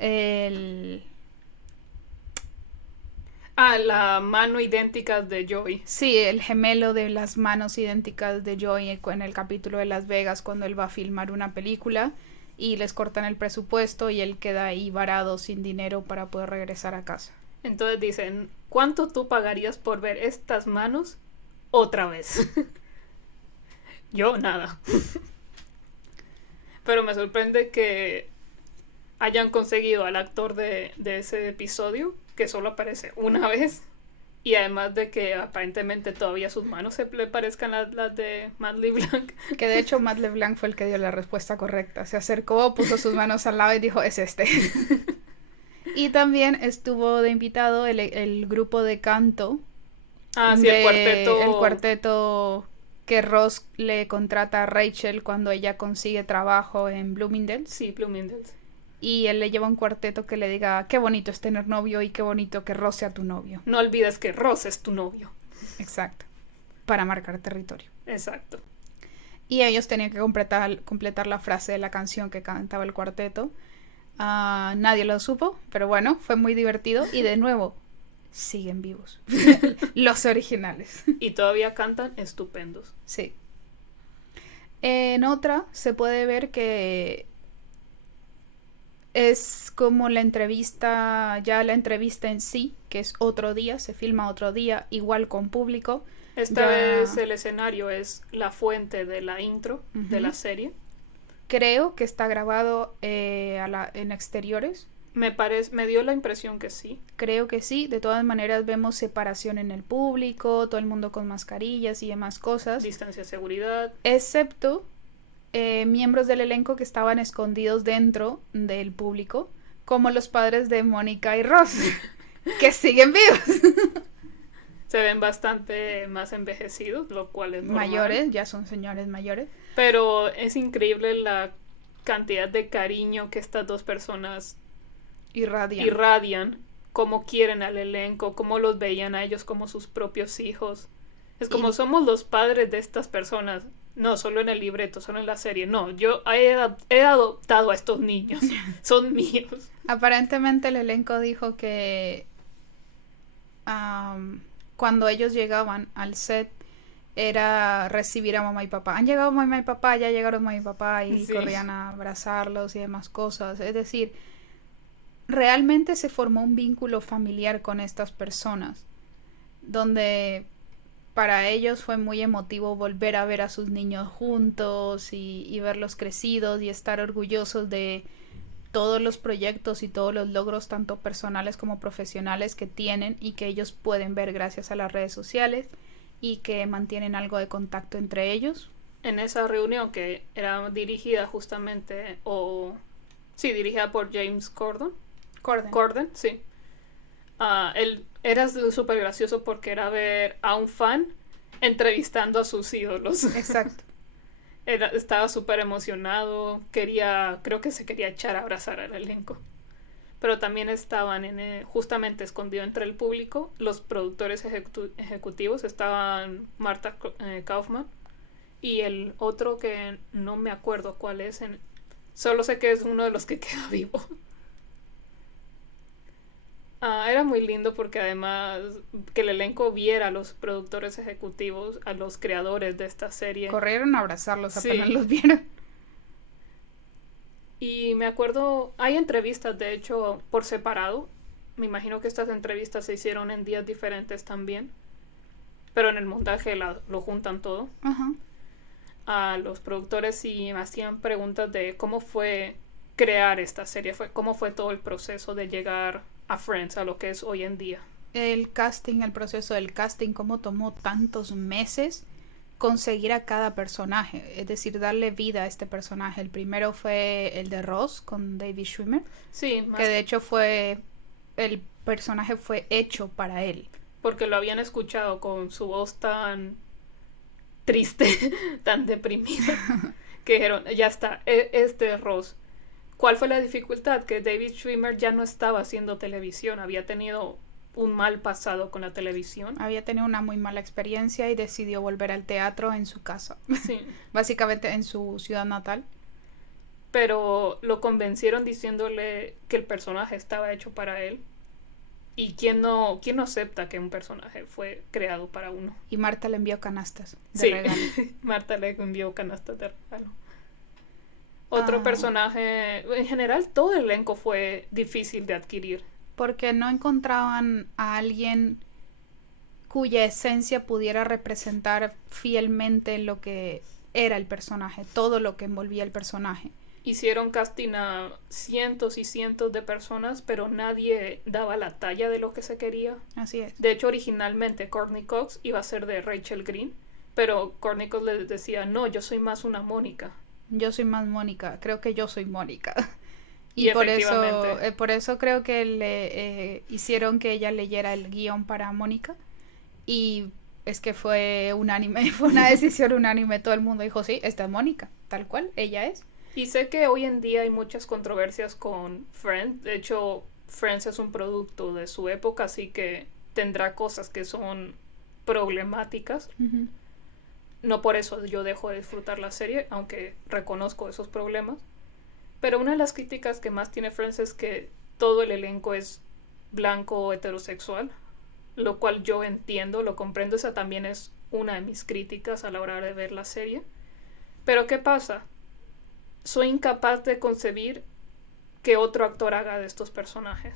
la mano idéntica de Joey. Sí, el gemelo de las manos idénticas de Joey en el capítulo de Las Vegas cuando él va a filmar una película y les cortan el presupuesto y él queda ahí varado sin dinero para poder regresar a casa. Entonces dicen, ¿cuánto tú pagarías por ver estas manos otra vez? Yo nada. Pero me sorprende que hayan conseguido al actor de ese episodio, que solo aparece una vez, y además de que aparentemente todavía sus manos se le parezcan las de Matt LeBlanc. Que de hecho Matt LeBlanc fue el que dio la respuesta correcta. Se acercó, puso sus manos al lado y dijo, es este. Y también estuvo de invitado el grupo de canto. Ah, sí, el cuarteto. El cuarteto que Ross le contrata a Rachel cuando ella consigue trabajo en Bloomingdale's. Sí, Bloomingdale's. Y él le lleva un cuarteto que le diga, qué bonito es tener novio y qué bonito que Ross sea tu novio. No olvides que Ross es tu novio. Exacto. Para marcar territorio. Exacto. Y ellos tenían que completar la frase de la canción que cantaba el cuarteto. Nadie lo supo, pero bueno, fue muy divertido. Y de nuevo, siguen vivos. Los originales. Y todavía cantan estupendos. Sí. En otra se puede ver que es como la entrevista en sí, que es otro día, se filma otro día, igual con público. Esta vez el escenario es la fuente de la intro de la serie. Creo que está grabado en exteriores. Me dio la impresión que sí. Creo que sí. De todas maneras vemos separación en el público, todo el mundo con mascarillas y demás cosas. Distancia de seguridad. Excepto miembros del elenco que estaban escondidos dentro del público, como los padres de Mónica y Ross, que siguen vivos. Se ven bastante más envejecidos, lo cual es normal. Mayores, ya son señores mayores. Pero es increíble la cantidad de cariño que estas dos personas irradian, cómo quieren al elenco, cómo los veían a ellos como sus propios hijos. Es como somos los padres de estas personas. No, solo en el libreto, solo en la serie. No, yo he adoptado a estos niños. Son míos. Aparentemente el elenco dijo que cuando ellos llegaban al set era recibir a mamá y papá. Han llegado mamá y papá, ya llegaron mamá y papá y corrían a abrazarlos y demás cosas. Es decir, realmente se formó un vínculo familiar con estas personas, donde para ellos fue muy emotivo volver a ver a sus niños juntos y verlos crecidos y estar orgullosos de todos los proyectos y todos los logros tanto personales como profesionales que tienen y que ellos pueden ver gracias a las redes sociales y que mantienen algo de contacto entre ellos. En esa reunión que era dirigida justamente, dirigida por James Corden, sí. Él era súper gracioso porque era ver a un fan entrevistando a sus ídolos. Exacto. Estaba súper emocionado, creo que se quería echar a abrazar al elenco. Pero también estaban justamente escondido entre el público los productores ejecutivos, estaban Marta Kaufman y el otro que no me acuerdo cuál es, solo sé que es uno de los que queda vivo. Era muy lindo porque además que el elenco viera a los productores ejecutivos, a los creadores de esta serie. Corrieron a abrazarlos apenas los vieron. Y me acuerdo, hay entrevistas de hecho por separado. Me imagino que estas entrevistas se hicieron en días diferentes también. Pero en el montaje lo juntan todo. Uh-huh. A los productores sí me hacían preguntas de cómo fue crear esta serie, cómo fue todo el proceso de llegar a Friends, a lo que es hoy en día. El proceso del casting, cómo tomó tantos meses conseguir a cada personaje, es decir, darle vida a este personaje. El primero fue el de Ross con David Schwimmer, sí, que de hecho el personaje fue hecho para él. Porque lo habían escuchado con su voz tan triste, tan deprimida, que dijeron, ya está, este es Ross. ¿Cuál fue la dificultad? Que David Schwimmer ya no estaba haciendo televisión, había tenido un mal pasado con la televisión. Había tenido una muy mala experiencia y decidió volver al teatro en su casa. Sí. Básicamente en su ciudad natal. Pero lo convencieron diciéndole que el personaje estaba hecho para él. ¿Y quién no acepta que un personaje fue creado para uno? Y Marta le envió canastas de sí. regalo. Marta le envió canastas de regalo. Otro personaje, en general todo el elenco fue difícil de adquirir. Porque no encontraban a alguien cuya esencia pudiera representar fielmente lo que era el personaje, todo lo que envolvía el personaje. Hicieron casting a cientos y cientos de personas, pero nadie daba la talla de lo que se quería. Así es. De hecho, originalmente Courtney Cox iba a ser de Rachel Green, pero Courtney Cox le decía, no, yo soy más una Mónica. Yo soy más Mónica, creo que yo soy Mónica. Y por efectivamente. eso, por eso creo que le hicieron que ella leyera el guión para Mónica. Y es que fue unánime, fue una decisión unánime. Todo el mundo dijo, sí, esta es Mónica, tal cual, ella es. Y sé que hoy en día hay muchas controversias con Friends. De hecho, Friends es un producto de su época, así que tendrá cosas que son problemáticas. Uh-huh. No por eso yo dejo de disfrutar la serie, aunque reconozco esos problemas. Pero una de las críticas que más tiene Friends es que todo el elenco es blanco o heterosexual, lo cual yo entiendo, lo comprendo. Esa también es una de mis críticas a la hora de ver la serie. Pero ¿qué pasa? Soy incapaz de concebir que otro actor haga de estos personajes.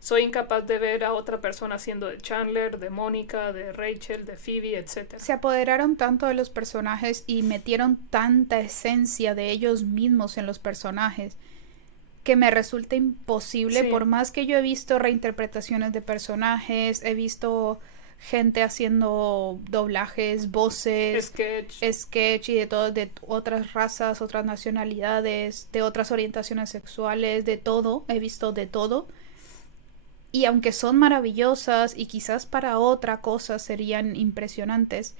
Soy incapaz de ver a otra persona haciendo de Chandler, de Mónica, de Rachel, de Phoebe, etc. Se apoderaron tanto de los personajes y metieron tanta esencia de ellos mismos en los personajes que me resulta imposible, Sí. Por más que yo he visto reinterpretaciones de personajes, he visto gente haciendo doblajes, voces, sketch y de todo, de otras razas, otras nacionalidades, de otras orientaciones sexuales, de todo, he visto de todo. Y aunque son maravillosas y quizás para otra cosa serían impresionantes,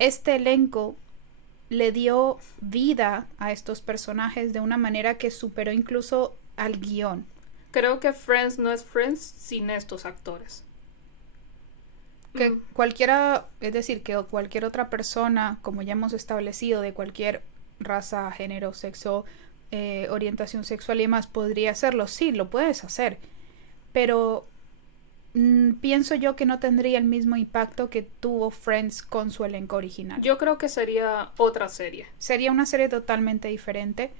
este elenco le dio vida a estos personajes de una manera que superó incluso al guión. Creo que Friends no es Friends sin estos actores. Que cualquiera, es decir, que cualquier otra persona, como ya hemos establecido, de cualquier raza, género, sexo, orientación sexual y demás, podría hacerlo. Sí, lo puedes hacer. Pero pienso yo que no tendría el mismo impacto que tuvo Friends con su elenco original. Yo creo que sería otra serie. Sería una serie totalmente diferente.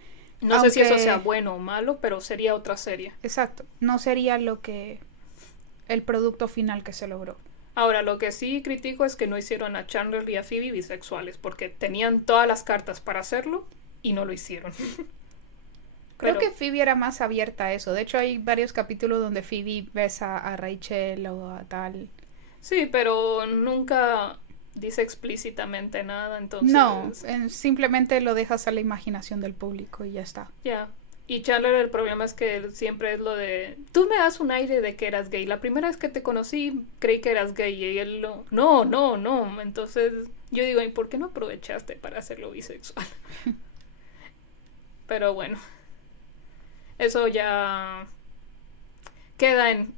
No sé si eso sea bueno o malo, pero sería otra serie. Exacto. No sería el producto final que se logró. Ahora, lo que sí critico es que no hicieron a Chandler y a Phoebe bisexuales, porque tenían todas las cartas para hacerlo y no lo hicieron. Creo que Phoebe era más abierta a eso. De hecho, hay varios capítulos donde Phoebe besa a Rachel o a tal. Sí, pero nunca dice explícitamente nada, entonces... No, simplemente lo dejas a la imaginación del público y ya está. Ya. Y Chandler, el problema es que siempre es lo de... Tú me das un aire de que eras gay. La primera vez que te conocí, creí que eras gay. Y él no. Entonces, yo digo, ¿y por qué no aprovechaste para hacerlo bisexual? Pero bueno. Eso ya queda en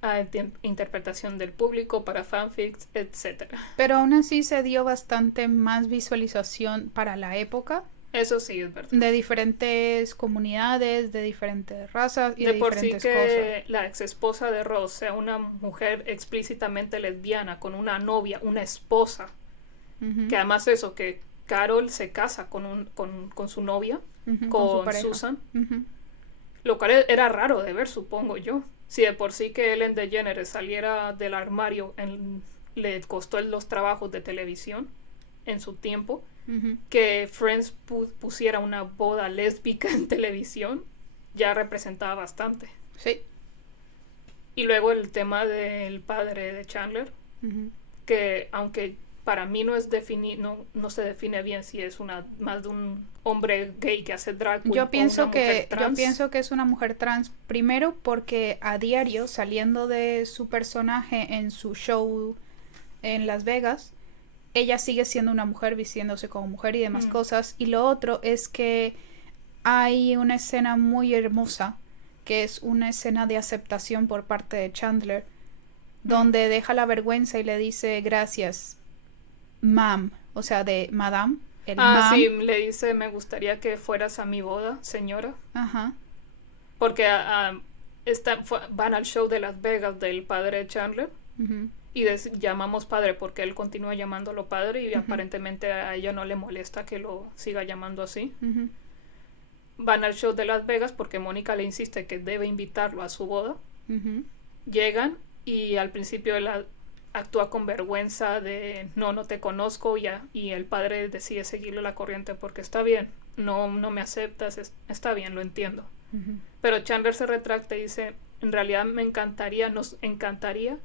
interpretación del público para fanfics, etc. Pero aún así se dio bastante más visualización para la época. Eso sí es verdad. De diferentes comunidades, de diferentes razas y de por diferentes sí que cosas. La ex esposa de Ross sea una mujer explícitamente lesbiana con una novia, una esposa, que además eso, que Carol se casa con su novia, con Susan, lo cual era raro de ver, supongo yo. Si de por sí que Ellen DeGeneres saliera del armario le costó los trabajos de televisión en su tiempo, que Friends pusiera una boda lésbica en televisión ya representaba bastante. Sí. Y luego el tema del padre de Chandler, que aunque para mí no se define bien si es más de un hombre gay que hace drag queen yo pienso que es una mujer trans, primero porque a diario, saliendo de su personaje en su show en Las Vegas, ella sigue siendo una mujer vistiéndose como mujer y demás cosas. Y lo otro es que hay una escena muy hermosa, que es una escena de aceptación por parte de Chandler, donde deja la vergüenza y le dice gracias, ma'am, o sea, de madame. Sí, le dice, me gustaría que fueras a mi boda, señora. Ajá. Porque van al show de Las Vegas del padre de Chandler. Y llamamos padre porque él continúa llamándolo padre y aparentemente a ella no le molesta que lo siga llamando así. van al show de Las Vegas porque Mónica le insiste que debe invitarlo a su boda. Ujú. Llegan y al principio él actúa con vergüenza de no te conozco ya, y el padre decide seguirle la corriente porque está bien, no me aceptas, está bien, lo entiendo. Ujú. Pero Chandler se retracta y dice, en realidad nos encantaría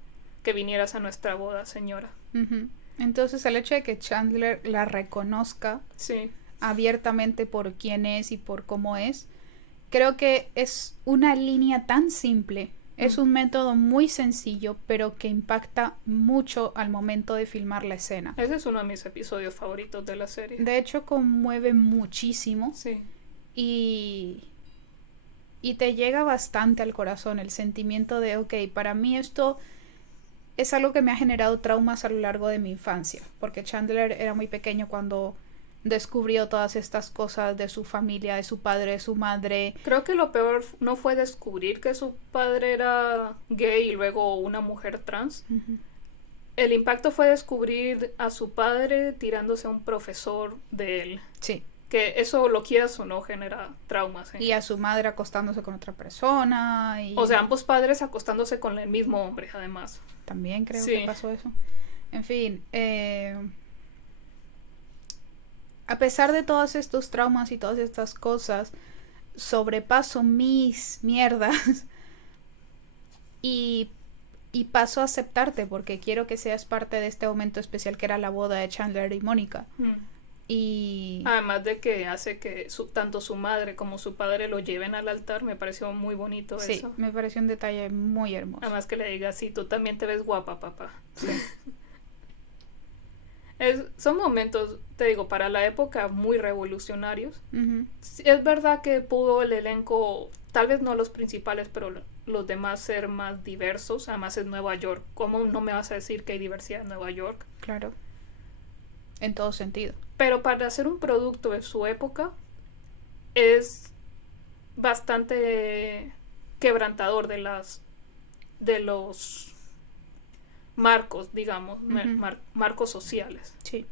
que vinieras a nuestra boda, señora. Ujú. Entonces el hecho de que Chandler la reconozca Sí, abiertamente por quién es y por cómo es, creo que es una línea tan simple, es un método muy sencillo, pero que impacta mucho al momento de filmar la escena. ese es uno de mis episodios favoritos de la serie. De hecho, conmueve muchísimo Sí, y te llega bastante al corazón el sentimiento de, ok, para mí esto es algo que me ha generado traumas a lo largo de mi infancia, porque Chandler era muy pequeño cuando descubrió todas estas cosas de su familia, de su padre, de su madre. creo que lo peor no fue descubrir que su padre era gay y luego una mujer trans. Ujú. El impacto fue descubrir a su padre tirándose a un profesor de él. Sí. Que eso, lo quieras o no, genera traumas. Y a su madre acostándose con otra persona. Y O sea, ambos padres acostándose con el mismo hombre, además. también creo Sí. que pasó eso. En fin, a pesar de todos estos traumas y todas estas cosas, sobrepaso mis mierdas y paso a aceptarte porque quiero que seas parte de este momento especial que era la boda de Chandler y Mónica. Mm. Y Además de que hace que tanto su madre como su padre lo lleven al altar, me pareció muy bonito sí, eso. me pareció un detalle muy hermoso. Además que le diga, sí, tú también te ves guapa, papá. Sí. Son momentos, te digo, para la época muy revolucionarios. Ujú. Sí, es verdad que pudo el elenco, tal vez no los principales, pero los demás ser más diversos. Además es Nueva York. ¿Cómo no me vas a decir que hay diversidad en Nueva York? Claro. En todo sentido. Pero para hacer un producto de su época es bastante quebrantador de los marcos, digamos, Ujú. marcos sociales. Sí.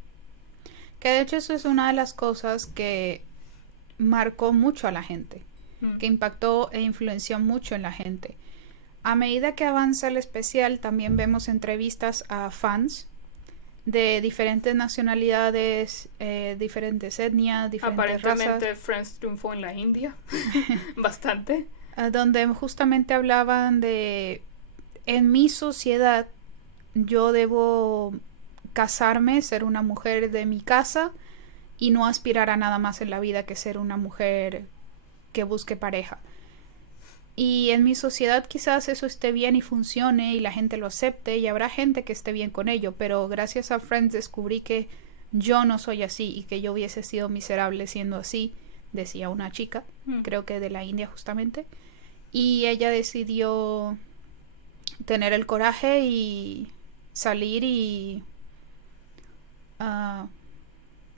Que de hecho eso es una de las cosas que marcó mucho a la gente. Mm. Que impactó e influenció mucho en la gente. A medida que avanza el especial, también vemos entrevistas a fans de diferentes nacionalidades, diferentes etnias, diferentes razas, Aparentemente Friends triunfó en la India bastante. donde justamente hablaban de, en mi sociedad, yo debo casarme, ser una mujer de mi casa y no aspirar a nada más en la vida que ser una mujer que busque pareja. Y en mi sociedad quizás eso esté bien y funcione y la gente lo acepte y habrá gente que esté bien con ello, pero gracias a Friends descubrí que yo no soy así y que yo hubiese sido miserable siendo así, decía una chica, creo que de la India justamente, y ella decidió tener el coraje y salir y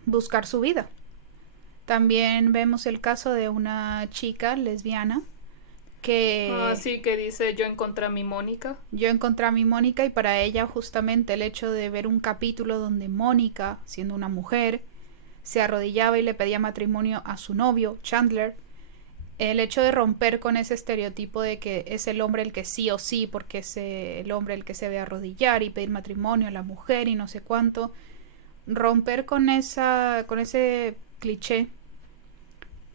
buscar su vida. También vemos el caso de una chica lesbiana que Sí, que dice yo encontré a mi Mónica. yo encontré a mi Mónica y para ella justamente el hecho de ver un capítulo donde Mónica, siendo una mujer, se arrodillaba y le pedía matrimonio a su novio, Chandler, el hecho de romper con ese estereotipo de que es el hombre el que sí o sí, porque es el hombre el que se debe arrodillar y pedir matrimonio a la mujer y no sé cuánto, romper con ese cliché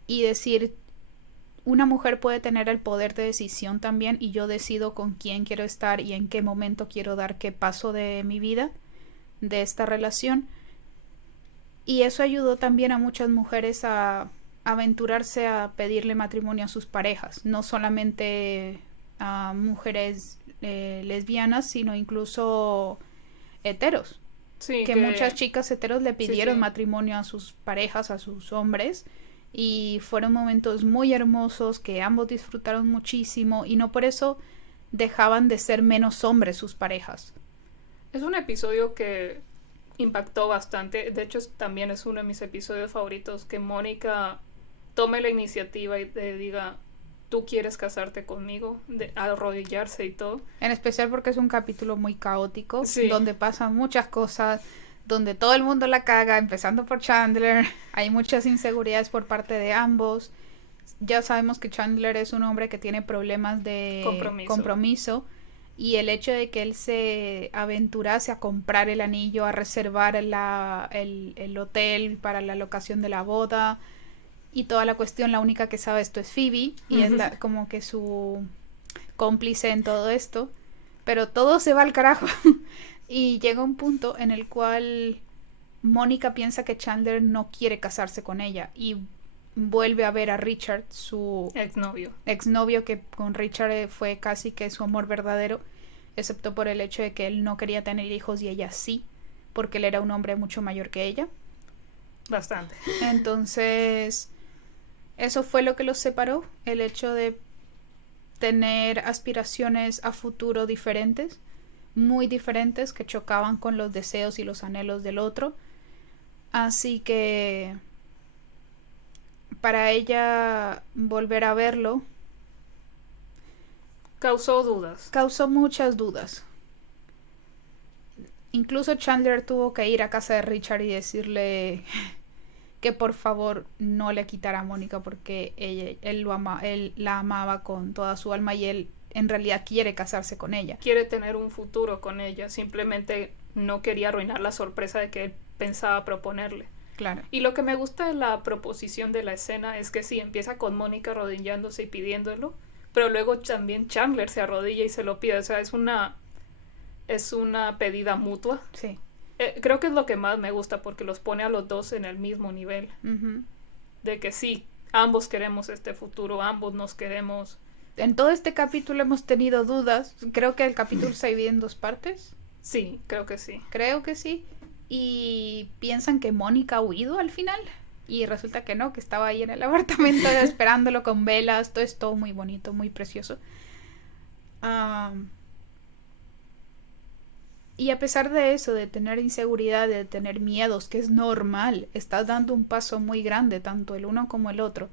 y decir una mujer puede tener el poder de decisión también y yo decido con quién quiero estar y en qué momento quiero dar qué paso de mi vida, de esta relación. Y eso ayudó también a muchas mujeres a aventurarse a pedirle matrimonio a sus parejas, no solamente a mujeres lesbianas, sino incluso heteros. Sí, Que muchas chicas heteros le pidieron sí. matrimonio a sus parejas, a sus hombres, y fueron momentos muy hermosos que ambos disfrutaron muchísimo y no por eso dejaban de ser menos hombres sus parejas. Es un episodio que impactó bastante. De hecho, también es uno de mis episodios favoritos, que Mónica tome la iniciativa y te diga, tú quieres casarte conmigo, de arrodillarse y todo. En especial porque es un capítulo muy caótico, Sí. donde pasan muchas cosas, donde todo el mundo la caga, empezando por Chandler. Hay muchas inseguridades por parte de ambos. ya sabemos que Chandler es un hombre que tiene problemas de compromiso y el hecho de que él se aventurase a comprar el anillo, a reservar el hotel para la locación de la boda y toda la cuestión, la única que sabe esto es Phoebe y es como que su cómplice en todo esto, pero todo se va al carajo y llega un punto en el cual Mónica piensa que Chandler no quiere casarse con ella y vuelve a ver a Richard, su exnovio que con Richard fue casi que su amor verdadero, excepto por el hecho de que él no quería tener hijos y ella sí, porque él era un hombre mucho mayor que ella. Bastante. Entonces, eso fue lo que los separó, el hecho de tener aspiraciones a futuro diferentes, muy diferentes, que chocaban con los deseos y los anhelos del otro. Así que para ella volver a verlo causó muchas dudas. Incluso Chandler tuvo que ir a casa de Richard y decirle que por favor no le quitara a Mónica porque él la amaba con toda su alma y él en realidad quiere casarse con ella. Quiere tener un futuro con ella, simplemente no quería arruinar la sorpresa de que él pensaba proponerle. Claro. Y lo que me gusta de la proposición de la escena es que sí, empieza con Mónica arrodillándose y pidiéndolo, pero luego también Chandler se arrodilla y se lo pide, o sea, es una pedida mutua. Sí. Creo que es lo que más me gusta porque los pone a los dos en el mismo nivel. Uh-huh. De que sí, ambos queremos este futuro, ambos nos queremos. En todo este capítulo hemos tenido dudas. Creo que el capítulo se divide en 2 partes. Sí, creo que sí. Creo que sí. Y piensan que Mónica ha huido al final. Y resulta que no, que estaba ahí en el apartamento esperándolo con velas. Todo es todo muy bonito, muy precioso. Y a pesar de eso, de tener inseguridad, de tener miedos, que es normal, estás dando un paso muy grande, tanto el uno como el otro.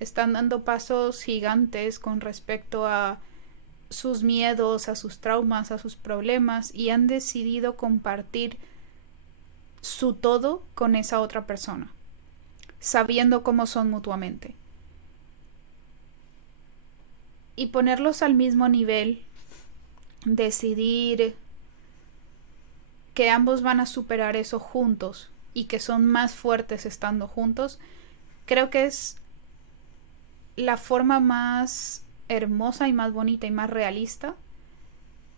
Están dando pasos gigantes con respecto a sus miedos, a sus traumas, a sus problemas, y han decidido compartir su todo con esa otra persona, sabiendo cómo son mutuamente. Y ponerlos al mismo nivel, decidir que ambos van a superar eso juntos y que son más fuertes estando juntos, creo que es la forma más hermosa y más bonita y más realista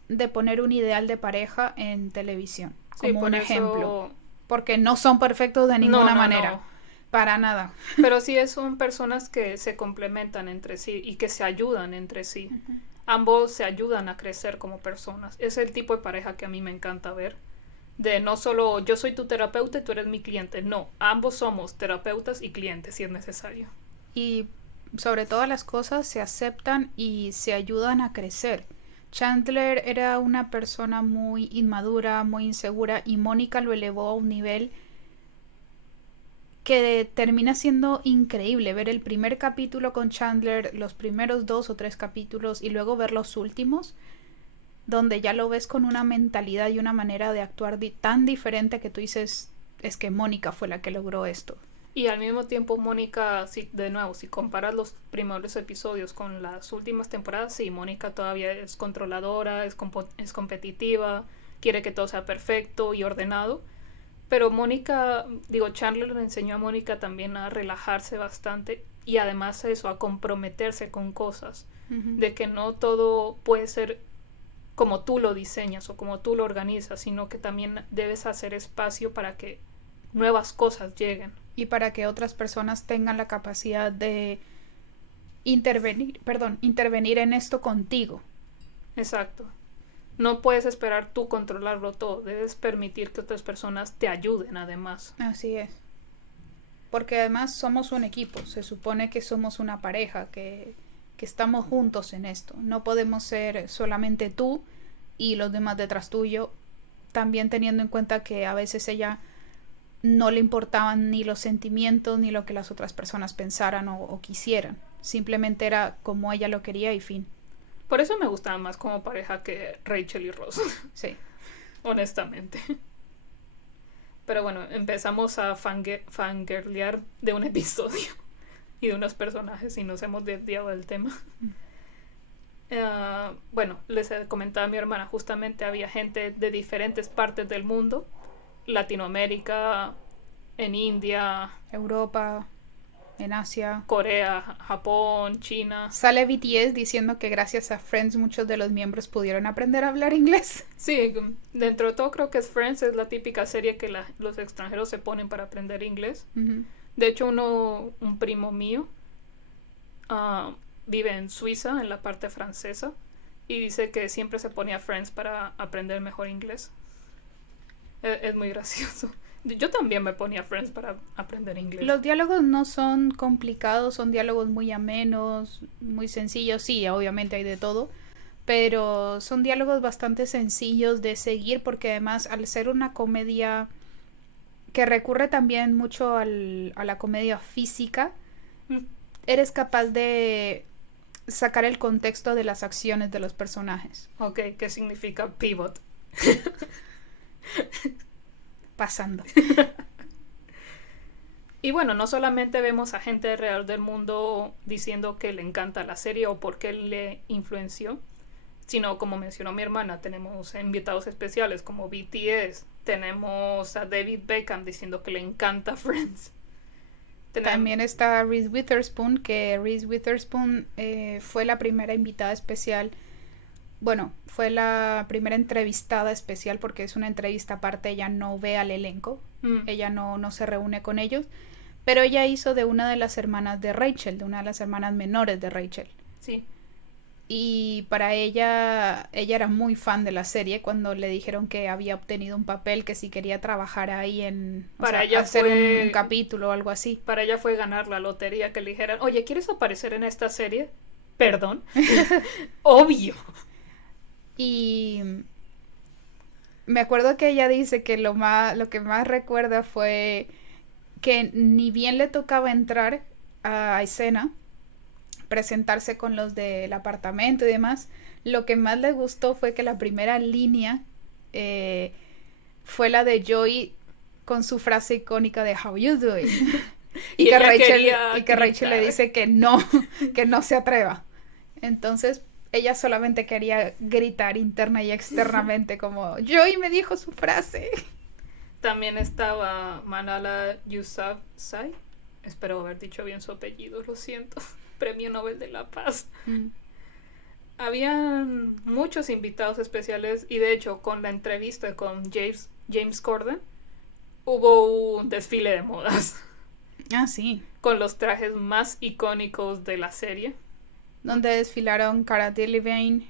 de poner un ideal de pareja en televisión, como un ejemplo. Porque no son perfectos de ninguna manera. No. Para nada. Pero sí son personas que se complementan entre sí y que se ayudan entre sí. Uh-huh. Ambos se ayudan a crecer como personas. Es el tipo de pareja que a mí me encanta ver. De no solo yo soy tu terapeuta y tú eres mi cliente. No, ambos somos terapeutas y clientes si es necesario. Y sobre todas las cosas se aceptan y se ayudan a crecer. Chandler era una persona muy inmadura, muy insegura, y Mónica lo elevó a un nivel que termina siendo increíble. Ver el primer capítulo con Chandler, los primeros 2 o 3 capítulos y luego ver los últimos, donde ya lo ves con una mentalidad y una manera de actuar tan diferente que tú dices, es que Mónica fue la que logró esto. Y al mismo tiempo Mónica, sí, de nuevo, si comparas los primeros episodios con las últimas temporadas, sí, Mónica todavía es controladora, es competitiva, quiere que todo sea perfecto y ordenado. Pero Chandler le enseñó a Mónica también a relajarse bastante y además eso, a comprometerse con cosas. Uh-huh. De que no todo puede ser como tú lo diseñas o como tú lo organizas, sino que también debes hacer espacio para que nuevas cosas lleguen. Y para que otras personas tengan la capacidad de intervenir en esto contigo. Exacto. No puedes esperar tú controlarlo todo. Debes permitir que otras personas te ayuden además. Así es. Porque además somos un equipo. Se supone que somos una pareja, que estamos juntos en esto. No podemos ser solamente tú y los demás detrás tuyo. También teniendo en cuenta que a veces ella no le importaban ni los sentimientos ni lo que las otras personas pensaran o quisieran. Simplemente era como ella lo quería y fin. Por eso me gustaba más como pareja que Rachel y Ross. Sí. Honestamente. Pero bueno, empezamos a fangirlear de un episodio. y de unos personajes y nos hemos desviado del tema. Bueno, les comentaba a mi hermana, justamente había gente de diferentes partes del mundo, Latinoamérica, en India, Europa, en Asia, Corea, Japón, China. Sale BTS diciendo que gracias a Friends muchos de los miembros pudieron aprender a hablar inglés. Sí, dentro de todo creo que Friends es la típica serie que los extranjeros se ponen para aprender inglés. Uh-huh. De hecho, un primo mío vive en Suiza, en la parte francesa, y dice que siempre se ponía Friends para aprender mejor inglés. Es muy gracioso. Yo también me ponía Friends para aprender inglés. Los diálogos no son complicados, son diálogos muy amenos, muy sencillos. Sí, obviamente hay de todo, pero son diálogos bastante sencillos de seguir porque además al ser una comedia que recurre también mucho a la comedia física, eres capaz de sacar el contexto de las acciones de los personajes. Ok, ¿qué significa pivot? Pasando. Y bueno, no solamente vemos a gente alrededor del mundo diciendo que le encanta la serie o por qué le influenció, sino como mencionó mi hermana, tenemos invitados especiales como BTS, tenemos a David Beckham diciendo que le encanta Friends. También está Reese Witherspoon, que Reese Witherspoon fue la primera invitada especial. Bueno, fue la primera entrevistada especial porque es una entrevista aparte, ella no ve al elenco, ella no se reúne con ellos, pero ella hizo de una de las hermanas de Rachel, de una de las hermanas menores de Rachel. Sí. Y para ella era muy fan de la serie cuando le dijeron que había obtenido un papel, que si quería trabajar ahí hacer un capítulo o algo así. Para ella fue ganar la lotería, que le dijeran, oye, ¿quieres aparecer en esta serie? Perdón. Obvio. Y me acuerdo que ella dice que lo que más recuerda fue que ni bien le tocaba entrar a escena, presentarse con los del apartamento y demás, lo que más le gustó fue que la primera línea fue la de Joey con su frase icónica de How you doing. y que Rachel le dice que no se atreva. Entonces ella solamente quería gritar interna y externamente como Joey me dijo su frase. También estaba Malala Yousafzai, espero haber dicho bien su apellido, lo siento. Premio Nobel de la Paz. Habían muchos invitados especiales y de hecho con la entrevista con James Corden hubo un desfile de modas. Ah, sí. Con los trajes más icónicos de la serie. Donde desfilaron Cara Delevingne,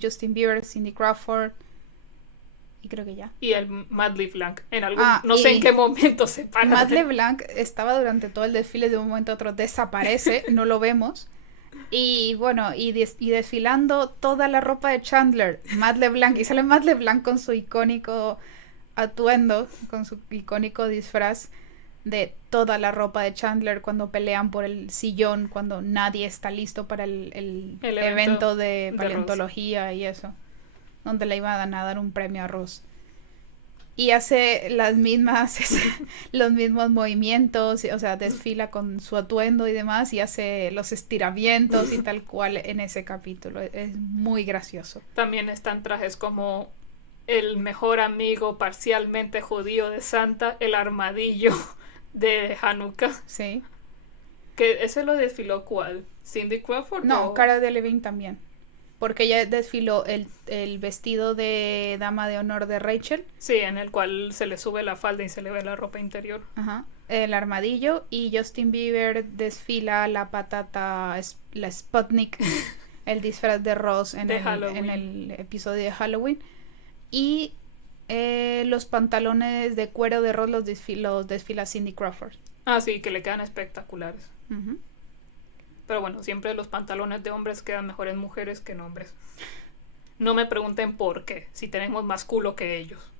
Justin Bieber, Cindy Crawford y creo que ya. Y el Matt LeBlanc. No sé en qué momento se para. Matt LeBlanc estaba durante todo el desfile, de un momento a otro desaparece, no lo vemos. Y bueno, y desfilando toda la ropa de Chandler, Matt LeBlanc. Y sale Matt LeBlanc con su icónico atuendo, con su icónico disfraz de toda la ropa de Chandler cuando pelean por el sillón, cuando nadie está listo para el evento de paleontología y eso, donde le iban a dar un premio a Ross. Y hace los mismos movimientos, o sea, desfila con su atuendo y demás, y hace los estiramientos y tal cual en ese capítulo. Es muy gracioso. También están trajes como el mejor amigo parcialmente judío de Santa, el armadillo de Hanukkah. Sí. Que ese lo desfiló ¿cuál? ¿Cindy Crawford? No, Cara Delevingne también. Porque ella desfiló el vestido de dama de honor de Rachel. Sí, en el cual se le sube la falda y se le ve la ropa interior. Ajá. El armadillo. Y Justin Bieber desfila la patata, la Sputnik, el disfraz de Ross en el episodio de Halloween. Y los pantalones de cuero de Ross los desfila Cindy Crawford. Ah, sí, que le quedan espectaculares. Uh-huh. Pero bueno, siempre los pantalones de hombres quedan mejor en mujeres que en hombres. No me pregunten por qué, si tenemos más culo que ellos.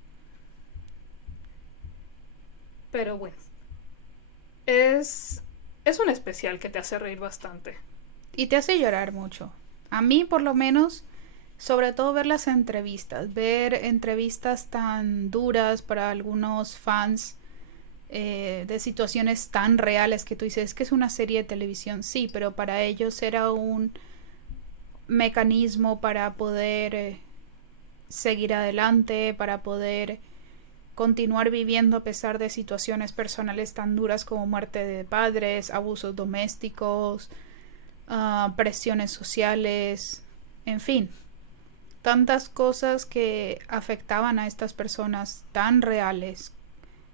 Pero bueno. Es un especial que te hace reír bastante. Y te hace llorar mucho. A mí, por lo menos, sobre todo ver las entrevistas. Ver entrevistas tan duras para algunos fans. de situaciones tan reales que tú dices, es que es una serie de televisión, sí, pero para ellos era un mecanismo para poder seguir adelante, para poder continuar viviendo a pesar de situaciones personales tan duras como muerte de padres, abusos domésticos, presiones sociales, en fin, tantas cosas que afectaban a estas personas tan reales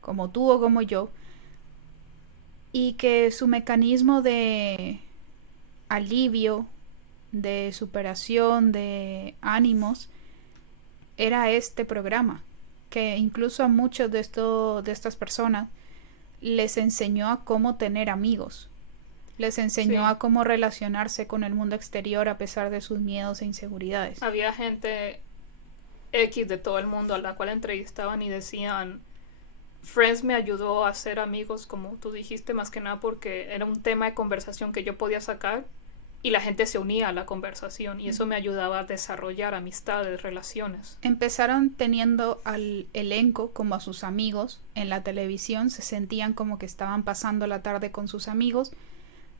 como tú o como yo, y que su mecanismo de alivio, de superación, de ánimos, era este programa, que incluso a muchos de estas personas les enseñó a cómo tener amigos, les enseñó a cómo relacionarse con el mundo exterior a pesar de sus miedos e inseguridades. Había gente X de todo el mundo a la cual entrevistaban y decían, Friends me ayudó a ser amigos, como tú dijiste, más que nada porque era un tema de conversación que yo podía sacar y la gente se unía a la conversación y eso me ayudaba a desarrollar amistades, relaciones. Empezaron teniendo al elenco como a sus amigos en la televisión, se sentían como que estaban pasando la tarde con sus amigos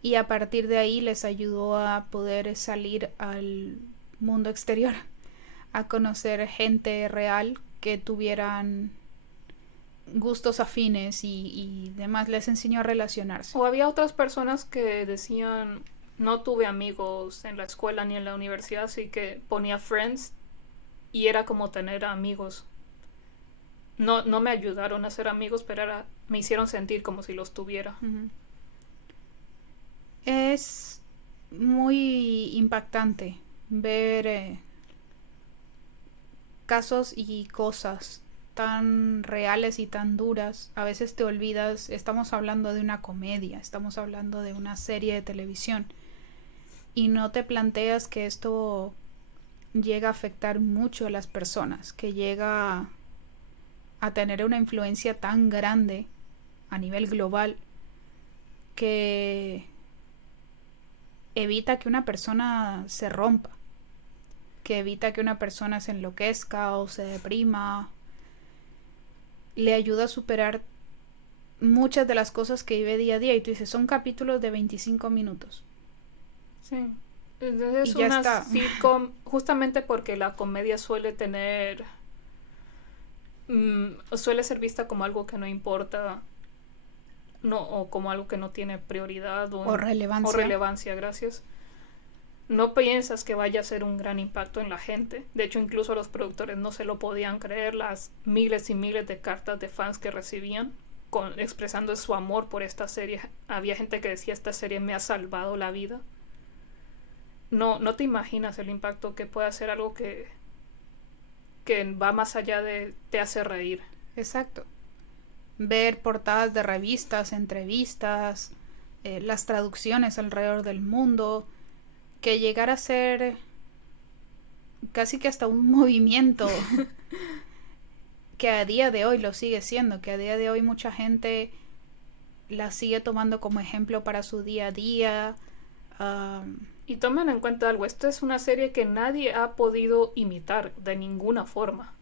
y a partir de ahí les ayudó a poder salir al mundo exterior, a conocer gente real que tuvieran gustos afines y demás, les enseñó a relacionarse. O había otras personas que decían, no tuve amigos en la escuela ni en la universidad, así que ponía Friends y era como tener amigos. No me ayudaron a ser amigos, pero me hicieron sentir como si los tuviera. Uh-huh. Es muy impactante ver casos y cosas tan reales y tan duras. A veces te olvidas, estamos hablando de una comedia, estamos hablando de una serie de televisión y no te planteas que esto llega a afectar mucho a las personas, que llega a tener una influencia tan grande a nivel global que evita que una persona se rompa, que evita que una persona se enloquezca o se deprima, le ayuda a superar muchas de las cosas que vive día a día y tú dices, son capítulos de 25 minutos. Sí. Es una sitcom justamente porque la comedia suele tener suele ser vista como algo que no importa, no, o como algo que no tiene prioridad o relevancia, gracias. No piensas que vaya a ser un gran impacto en la gente. De hecho, incluso los productores no se lo podían creer, las miles y miles de cartas de fans que recibían expresando su amor por esta serie. Había gente que decía, esta serie me ha salvado la vida. No te imaginas el impacto que puede hacer algo que va más allá de te hace reír. Exacto. Ver portadas de revistas, entrevistas, las traducciones alrededor del mundo, que llegara a ser casi que hasta un movimiento que a día de hoy lo sigue siendo, que a día de hoy mucha gente la sigue tomando como ejemplo para su día a día. Y tomen en cuenta algo, esta es una serie que nadie ha podido imitar de ninguna forma.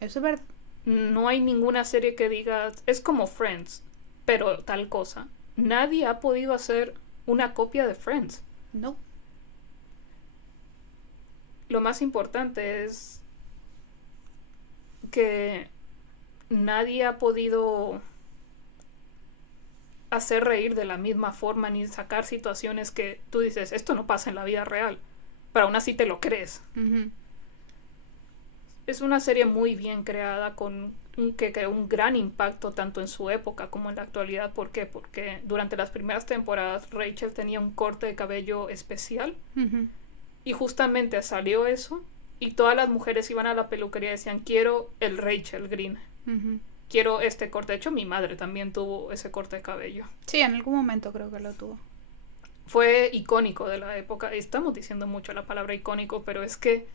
Eso es verdad. No hay ninguna serie que diga, es como Friends, pero tal cosa. Nadie ha podido hacer una copia de Friends. No. Lo más importante es que nadie ha podido hacer reír de la misma forma ni sacar situaciones que tú dices, esto no pasa en la vida real, pero aún así te lo crees. Uh-huh. Es una serie muy bien creada que creó un gran impacto tanto en su época como en la actualidad. ¿Por qué? Porque durante las primeras temporadas Rachel tenía un corte de cabello especial. Uh-huh. Y justamente salió eso y todas las mujeres iban a la peluquería y decían, quiero el Rachel Green. Uh-huh. Quiero este corte. De hecho, mi madre también tuvo ese corte de cabello. Sí, en algún momento creo que lo tuvo. Fue icónico de la época. Estamos diciendo mucho la palabra icónico, pero es que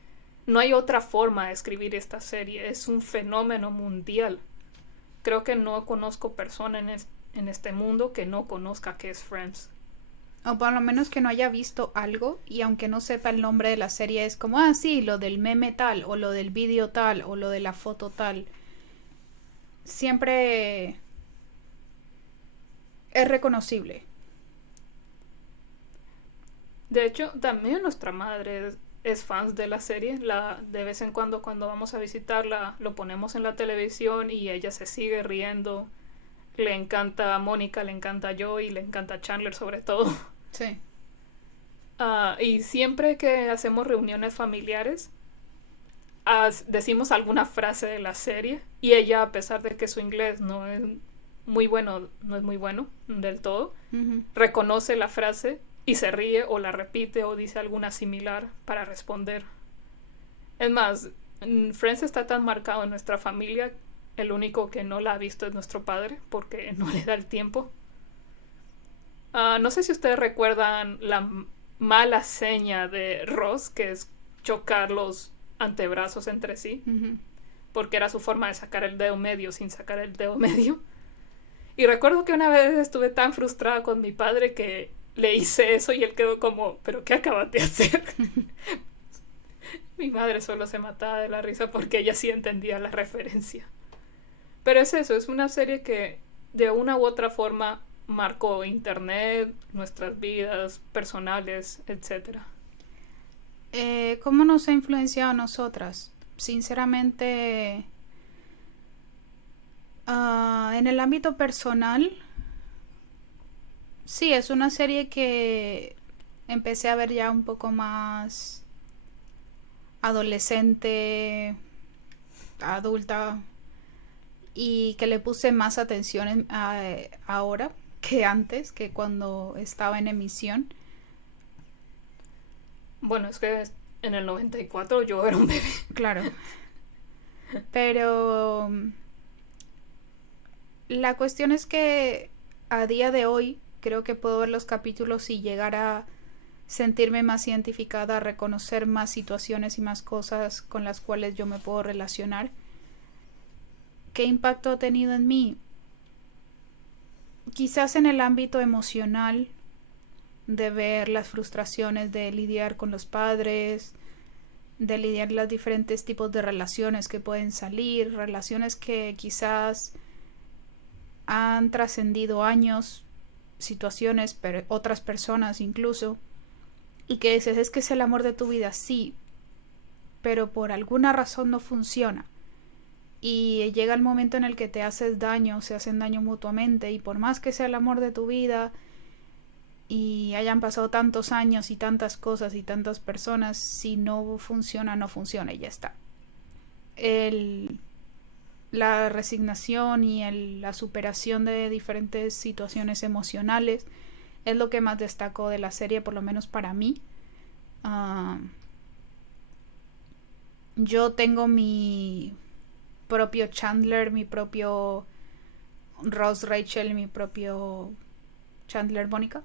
no hay otra forma de escribir esta serie. Es un fenómeno mundial. Creo que no conozco persona en este mundo que no conozca qué es Friends. O por lo menos que no haya visto algo y aunque no sepa el nombre de la serie es como, ah, sí, lo del meme tal, o lo del vídeo tal, o lo de la foto tal. Siempre es reconocible. De hecho, también nuestra madre es fan de la serie. De vez en cuando vamos a visitarla, lo ponemos en la televisión y ella se sigue riendo. Le encanta a Mónica, le encanta a Joey, le encanta a Chandler sobre todo. Sí. Y siempre que hacemos reuniones familiares, decimos alguna frase de la serie y ella, a pesar de que su inglés no es muy bueno del todo, reconoce la frase y se ríe o la repite o dice alguna similar para responder. Es más, Friends está tan marcado en nuestra familia, el único que no la ha visto es nuestro padre porque no le da el tiempo. No sé si ustedes recuerdan la mala seña de Ross, que es chocar los antebrazos entre sí, porque era su forma de sacar el dedo medio sin sacar el dedo medio. Y recuerdo que una vez estuve tan frustrada con mi padre que le hice eso y él quedó como, ¿pero qué acabas de hacer? Mi madre solo se mataba de la risa porque ella sí entendía la referencia. Pero es eso, es una serie que de una u otra forma marcó internet, nuestras vidas personales, etc. ¿Cómo nos ha influenciado a nosotras? Sinceramente, en el ámbito personal, sí, es una serie que empecé a ver ya un poco más adolescente, adulta, y que le puse más atención ahora que antes, que cuando estaba en emisión. Bueno, es que en el 94 yo era un bebé. Claro. Pero la cuestión es que a día de hoy creo que puedo ver los capítulos y llegar a sentirme más identificada, a reconocer más situaciones y más cosas con las cuales yo me puedo relacionar. ¿Qué impacto ha tenido en mí? Quizás en el ámbito emocional, de ver las frustraciones de lidiar con los padres, de lidiar los diferentes tipos de relaciones que pueden salir, relaciones que quizás han trascendido años, situaciones, otras personas incluso, y que dices, es que es el amor de tu vida, sí, pero por alguna razón no funciona. Y llega el momento en el que te haces daño, se hacen daño mutuamente, y por más que sea el amor de tu vida y hayan pasado tantos años y tantas cosas y tantas personas, si no funciona, no funciona y ya está. La resignación y la superación de diferentes situaciones emocionales es lo que más destaco de la serie, por lo menos para mí. Yo tengo mi propio Chandler, mi propio Ross Rachel, mi propio Chandler Mónica.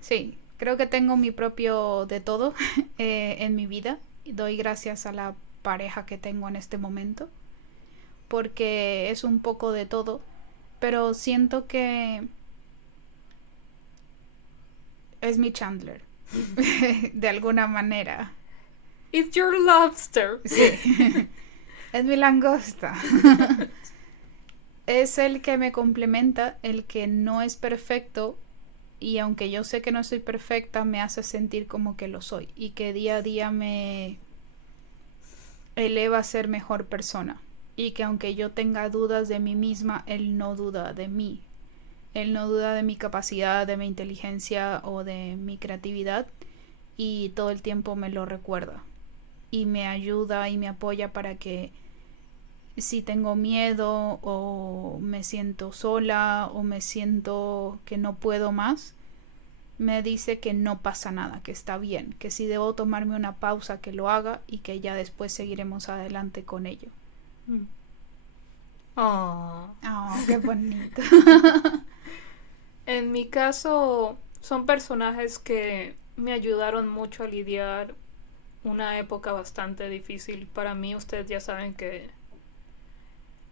Sí, creo que tengo mi propio de todo en mi vida. Doy gracias a la pareja que tengo en este momento, porque es un poco de todo, pero siento que es mi Chandler de alguna manera. It's your lobster. Sí. Es mi langosta. Es el que me complementa, el que no es perfecto, y aunque yo sé que no soy perfecta, me hace sentir como que lo soy y que día a día me eleva a ser mejor persona, y que aunque yo tenga dudas de mí misma, él no duda de mí, él no duda de mi capacidad, de mi inteligencia o de mi creatividad, y todo el tiempo me lo recuerda y me ayuda y me apoya para que si tengo miedo o me siento sola o me siento que no puedo más, me dice que no pasa nada, que está bien, que si debo tomarme una pausa, que lo haga y que ya después seguiremos adelante con ello. Oh, qué bonito. En mi caso, son personajes que me ayudaron mucho a lidiar una época bastante difícil. Para mí, ustedes ya saben que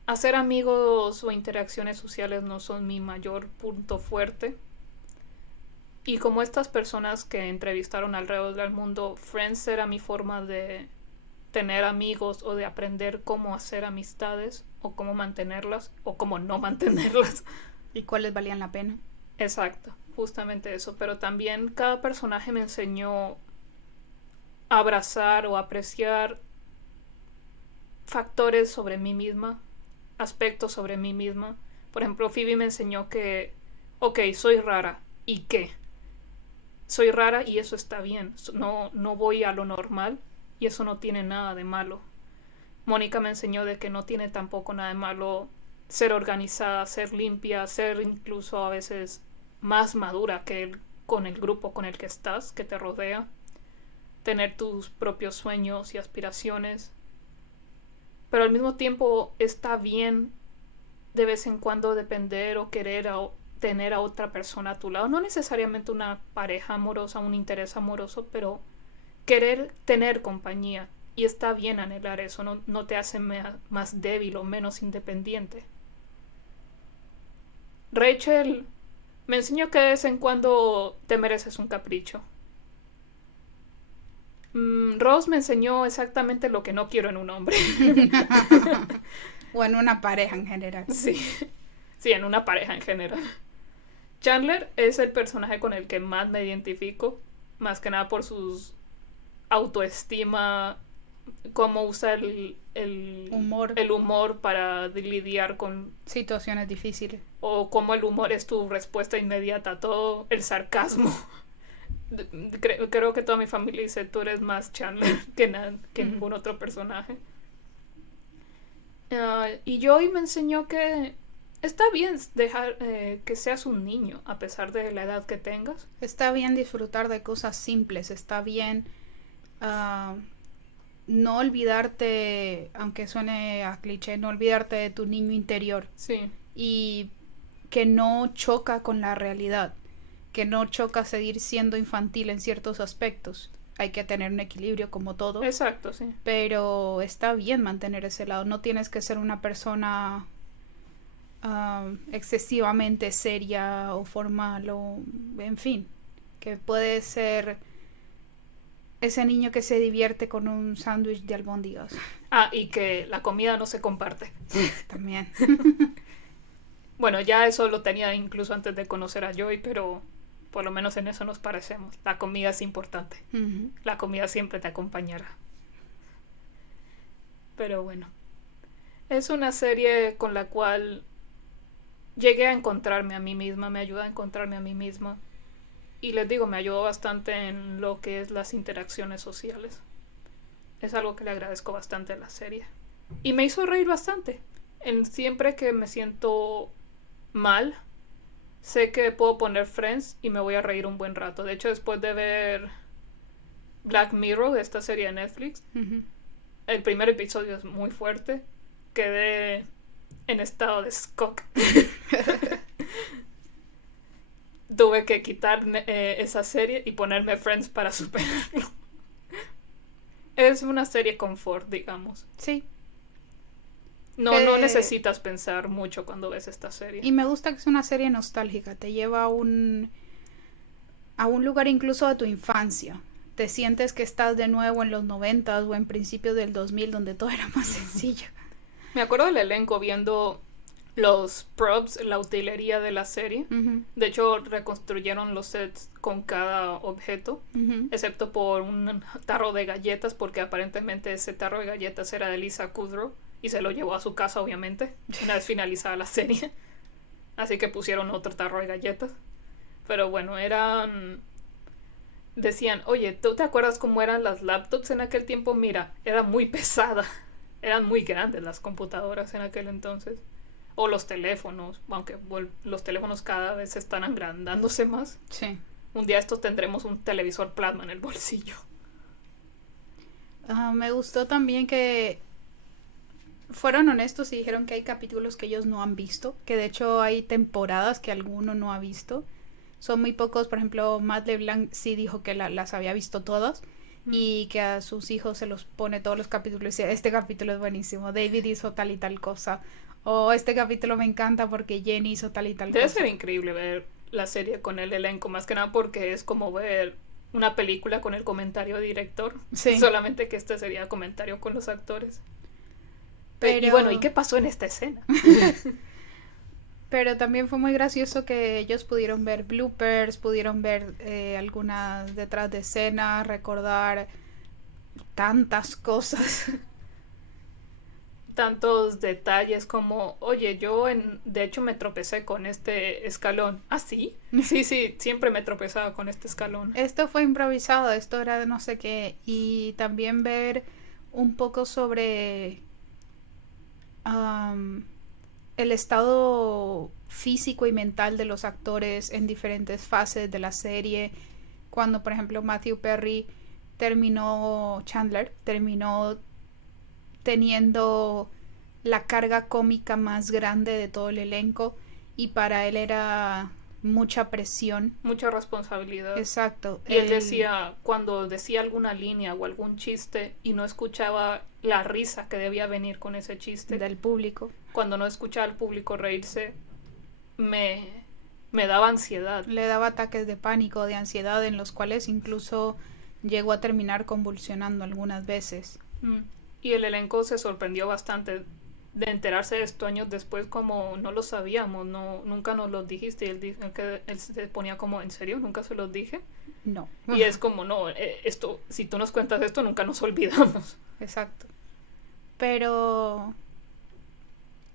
hacer amigos o interacciones sociales no son mi mayor punto fuerte. Y como estas personas que entrevistaron alrededor del mundo, Friends era mi forma de tener amigos o de aprender cómo hacer amistades o cómo mantenerlas o cómo no mantenerlas. ¿Y cuáles valían la pena? Exacto, justamente eso. Pero también cada personaje me enseñó a abrazar o apreciar factores sobre mí misma, aspectos sobre mí misma. Por ejemplo, Phoebe me enseñó que, ok, soy rara, ¿y qué? Soy rara y eso está bien, no voy a lo normal y eso no tiene nada de malo. Mónica me enseñó de que no tiene tampoco nada de malo ser organizada, ser limpia, ser incluso a veces más madura con el grupo con el que estás, que te rodea, tener tus propios sueños y aspiraciones, pero al mismo tiempo está bien de vez en cuando depender o querer o tener a otra persona a tu lado, no necesariamente una pareja amorosa, un interés amoroso, pero querer tener compañía, y está bien anhelar eso, no te hace más débil o menos independiente. Rachel me enseñó que de vez en cuando te mereces un capricho. Ross me enseñó exactamente lo que no quiero en un hombre. O en una pareja en general. Sí, sí, en una pareja en general. Chandler es el personaje con el que más me identifico, más que nada por sus autoestima, cómo usa el humor para lidiar con situaciones difíciles. O cómo el humor es tu respuesta inmediata a todo, el sarcasmo. Creo que toda mi familia dice, tú eres más Chandler que ningún otro personaje. Y Joey me enseñó que está bien dejar que seas un niño a pesar de la edad que tengas. Está bien disfrutar de cosas simples, está bien no olvidarte, aunque suene a cliché, no olvidarte de tu niño interior. Sí. Y que no choca con la realidad, que no choca seguir siendo infantil en ciertos aspectos. Hay que tener un equilibrio como todo. Exacto, sí. Pero está bien mantener ese lado. No tienes que ser una persona excesivamente seria o formal o en fin, que puede ser ese niño que se divierte con un sándwich de albóndigas. Y que la comida no se comparte. También. Bueno, ya eso lo tenía incluso antes de conocer a Joey, pero por lo menos en eso nos parecemos. La comida es importante. Uh-huh. La comida siempre te acompañará. Pero bueno, es una serie con la cual llegué a encontrarme a mí misma, me ayuda a encontrarme a mí misma. Y les digo, me ayudó bastante en lo que es las interacciones sociales. Es algo que le agradezco bastante a la serie. Y me hizo reír bastante. Siempre que me siento mal, sé que puedo poner Friends y me voy a reír un buen rato. De hecho, después de ver Black Mirror, esta serie de Netflix, uh-huh, el primer episodio es muy fuerte. Quedé en estado de shock. Tuve que quitar esa serie y ponerme Friends para superarlo. Es una serie confort, digamos. Sí. No necesitas pensar mucho cuando ves esta serie. Y me gusta que es una serie nostálgica. Te lleva a un lugar incluso de tu infancia. Te sientes que estás de nuevo en los 90s o en principios del 2000, donde todo era más sencillo. Me acuerdo del elenco viendo los props, la utilería de la serie. Uh-huh. De hecho, reconstruyeron los sets con cada objeto, uh-huh, excepto por un tarro de galletas, porque aparentemente ese tarro de galletas era de Lisa Kudrow y se lo llevó a su casa, obviamente, una vez finalizada la serie. Así que pusieron otro tarro de galletas. Pero bueno, decían, oye, ¿tú te acuerdas cómo eran las laptops en aquel tiempo? Mira, era muy pesada. Eran muy grandes las computadoras en aquel entonces. O los teléfonos, aunque los teléfonos cada vez están agrandándose más. Sí. Un día estos tendremos un televisor plasma en el bolsillo. Me gustó también que fueron honestos y dijeron que hay capítulos que ellos no han visto, que de hecho hay temporadas que alguno no ha visto. Son muy pocos, por ejemplo, Matt LeBlanc sí dijo que las había visto todas y que a sus hijos se los pone todos los capítulos y dice, este capítulo es buenísimo, David hizo tal y tal cosa, o este capítulo me encanta porque Jenny hizo tal y tal cosa. Debe ser increíble ver la serie con el elenco, más que nada porque es como ver una película con el comentario director, sí. Solamente que este sería comentario con los actores. Pero... Y bueno, ¿y qué pasó en esta escena? Pero también fue muy gracioso que ellos pudieron ver bloopers, pudieron ver algunas detrás de escena, recordar tantas cosas. Tantos detalles como, oye, de hecho me tropecé con este escalón. ¿Ah, sí? Sí, sí, siempre me tropezaba con este escalón. Esto fue improvisado, esto era de no sé qué. Y también ver un poco sobre el estado físico y mental de los actores en diferentes fases de la serie. Cuando, por ejemplo, Matthew Perry Chandler terminó teniendo la carga cómica más grande de todo el elenco y para él era mucha presión. Mucha responsabilidad. Exacto. Y él decía, cuando decía alguna línea o algún chiste y no escuchaba la risa que debía venir con ese chiste del público, cuando no escuchaba al público reírse, me daba ansiedad. Le daba ataques de pánico, de ansiedad, en los cuales incluso llegó a terminar convulsionando algunas veces. Y el elenco se sorprendió bastante de enterarse de esto años después, como no lo sabíamos, nunca nos lo dijiste. Y él se ponía como, ¿en serio? ¿Nunca se los dije? No. Y es como, no, esto, si tú nos cuentas esto, nunca nos olvidamos. Exacto. Pero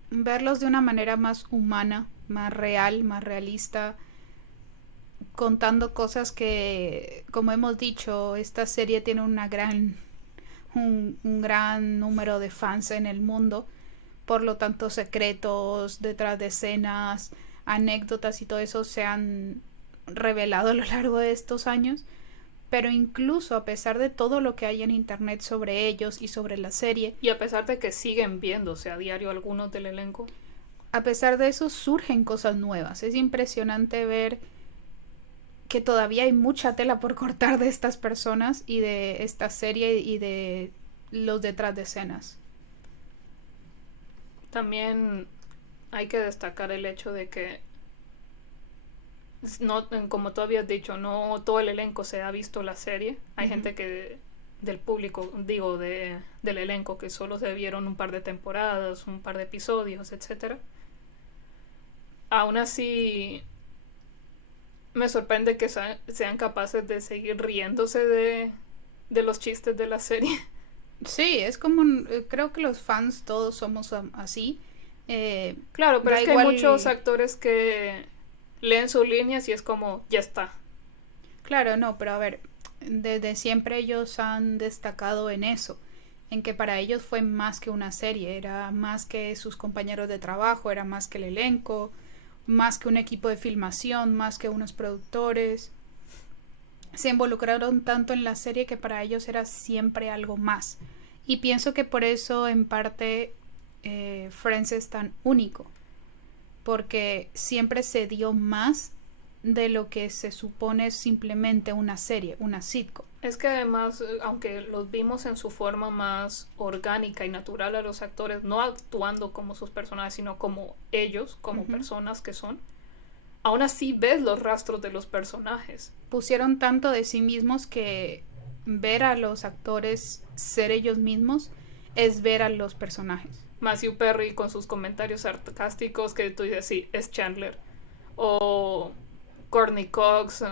verlos de una manera más humana, más real, más realista, contando cosas que, como hemos dicho, esta serie tiene un gran número de fans en el mundo, por lo tanto secretos detrás de escenas, anécdotas y todo eso se han revelado a lo largo de estos años. Pero incluso a pesar de todo lo que hay en internet sobre ellos y sobre la serie, y a pesar de que siguen viéndose a diario algunos del elenco, a pesar de eso surgen cosas nuevas. Es impresionante ver que todavía hay mucha tela por cortar de estas personas y de esta serie y de los detrás de escenas. También hay que destacar el hecho de que no, como tú habías dicho, no todo el elenco se ha visto la serie. Hay gente que del público, digo, del elenco, que solo se vieron un par de temporadas, un par de episodios, etcétera. Aún así, me sorprende que sean capaces de seguir riéndose de los chistes de la serie. Sí, es como creo que los fans todos somos así. Claro, pero es que hay muchos actores que leen sus líneas y es como, ya está. Claro, no, pero a ver, desde siempre ellos han destacado en eso, en que para ellos fue más que una serie, era más que sus compañeros de trabajo, era más que el elenco, más que un equipo de filmación, más que unos productores. Se involucraron tanto en la serie que para ellos era siempre algo más. Y pienso que por eso en parte Friends es tan único, porque siempre se dio más de lo que se supone simplemente una serie, una sitcom. Es que además, aunque los vimos en su forma más orgánica y natural a los actores, no actuando como sus personajes, sino como ellos, como personas que son, aún así ves los rastros de los personajes. Pusieron tanto de sí mismos que ver a los actores ser ellos mismos es ver a los personajes. Matthew Perry con sus comentarios sarcásticos que tú dices, sí, es Chandler. O Courtney Cox,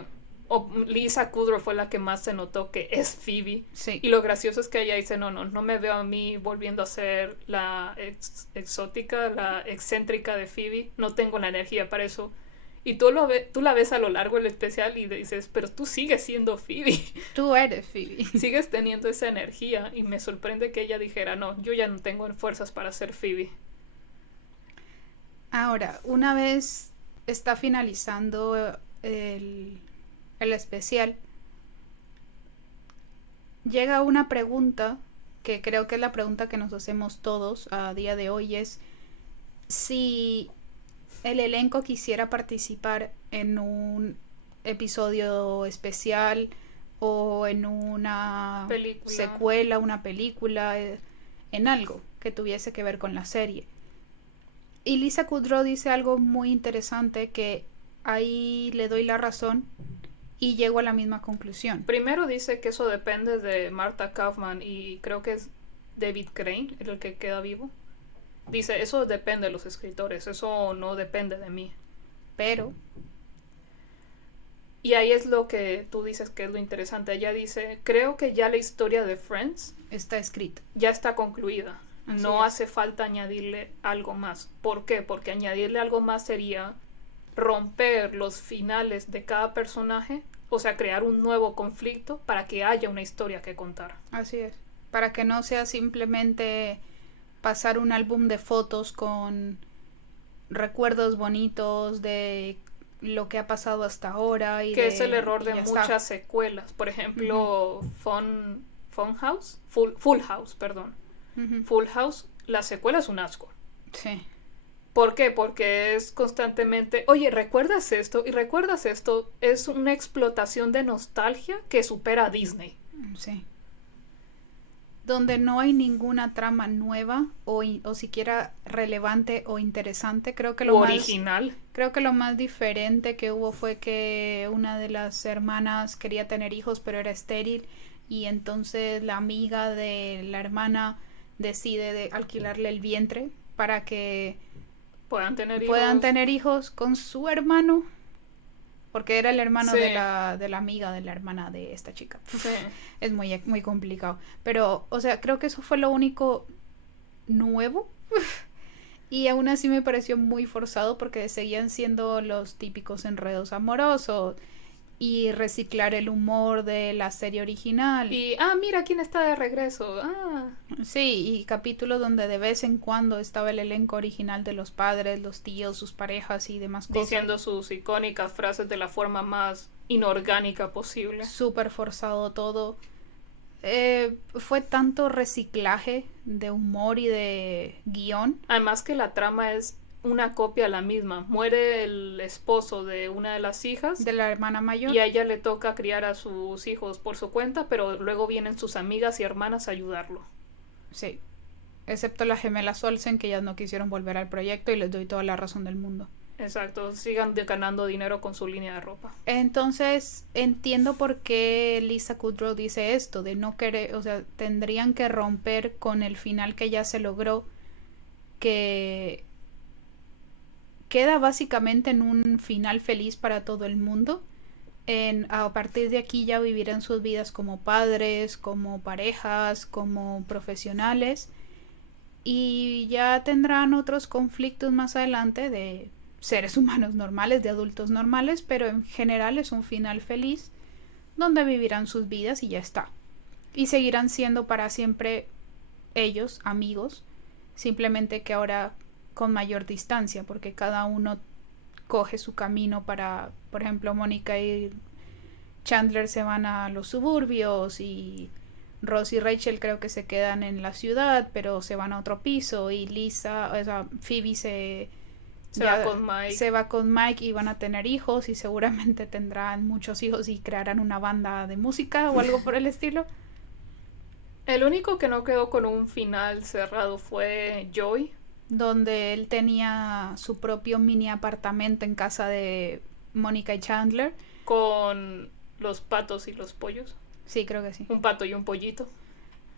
o Lisa Kudrow fue la que más se notó que es Phoebe. Sí. Y lo gracioso es que ella dice, no me veo a mí volviendo a ser la exótica, la excéntrica de Phoebe. No tengo la energía para eso. Y tú la ves a lo largo del especial y dices, pero tú sigues siendo Phoebe. Tú eres Phoebe. Sigues teniendo esa energía y me sorprende que ella dijera, no, yo ya no tengo fuerzas para ser Phoebe. Ahora, una vez está finalizando el especial, llega una pregunta que creo que es la pregunta que nos hacemos todos a día de hoy, es si el elenco quisiera participar en un episodio especial o en una secuela, una película, en algo que tuviese que ver con la serie. Y Lisa Kudrow dice algo muy interesante que ahí le doy la razón y llego a la misma conclusión. Primero dice que eso depende de Martha Kaufman y creo que es David Crane el que queda vivo. Dice, eso depende de los escritores, eso no depende de mí. Pero Y ahí es lo que tú dices que es lo interesante. Ella dice, creo que ya la historia de Friends está escrita. ya está concluida. Así No es. hace falta añadirle algo más. ¿Por qué? Porque añadirle algo más sería romper los finales de cada personaje, o sea, crear un nuevo conflicto para que haya una historia que contar. Así es. Para que no sea simplemente pasar un álbum de fotos con recuerdos bonitos de lo que ha pasado hasta ahora y Que es el error y de ya muchas está. secuelas. Por ejemplo, Full House, perdón. Ujú. Full House, la secuela es un asco. Sí, ¿Por qué? Porque es constantemente, oye, ¿recuerdas esto? Y recuerdas esto, es una explotación de nostalgia que supera a Disney. sí. Donde no hay ninguna trama nueva o siquiera relevante o interesante. O original. Creo que lo más diferente que hubo fue que una de las hermanas quería tener hijos pero era estéril y entonces la amiga de la hermana decide de alquilarle el vientre para que puedan tener hijos con su hermano, porque era el hermano Sí. de la amiga de la hermana de esta chica. Sí. Es muy, muy complicado. Pero, o sea, creo que eso fue lo único nuevo. Y aún así me pareció muy forzado porque seguían siendo los típicos enredos amorosos y reciclar el humor de la serie original. Y, mira quién está de regreso. Sí, y capítulos donde de vez en cuando estaba el elenco original de los padres, los tíos, sus parejas y demás cosas. Diciendo sus icónicas frases de la forma más inorgánica posible. Súper forzado todo. Fue tanto reciclaje de humor y de guión. Además que la trama es una copia a la misma. Muere el esposo de una de las hijas De la hermana mayor. y a ella le toca criar a sus hijos por su cuenta, pero luego vienen sus amigas y hermanas a ayudarlo. Sí. Excepto las gemelas Olsen, que ellas no quisieron volver al proyecto y les doy toda la razón del mundo. Exacto, sigan ganando dinero con su línea de ropa. Entonces, entiendo por qué Lisa Kudrow dice esto, de no querer, o sea, tendrían que romper con el final que ya se logró, que queda básicamente en un final feliz para todo el mundo. A partir de aquí ya vivirán sus vidas como padres, como parejas, como profesionales y ya tendrán otros conflictos más adelante de seres humanos normales, de adultos normales, pero en general es un final feliz donde vivirán sus vidas y ya está. Y seguirán siendo para siempre ellos amigos, simplemente que ahora con mayor distancia, porque cada uno coge su camino para, por ejemplo, Mónica y Chandler se van a los suburbios y Ross y Rachel creo que se quedan en la ciudad, pero se van a otro piso y Lisa, o sea, Phoebe se va con Mike y van a tener hijos y seguramente tendrán muchos hijos y crearán una banda de música o algo por el estilo. El único que no quedó con un final cerrado fue Joey, donde él tenía su propio mini apartamento en casa de Mónica y Chandler. Con los patos y los pollos. Sí, creo que sí. Un pato y un pollito.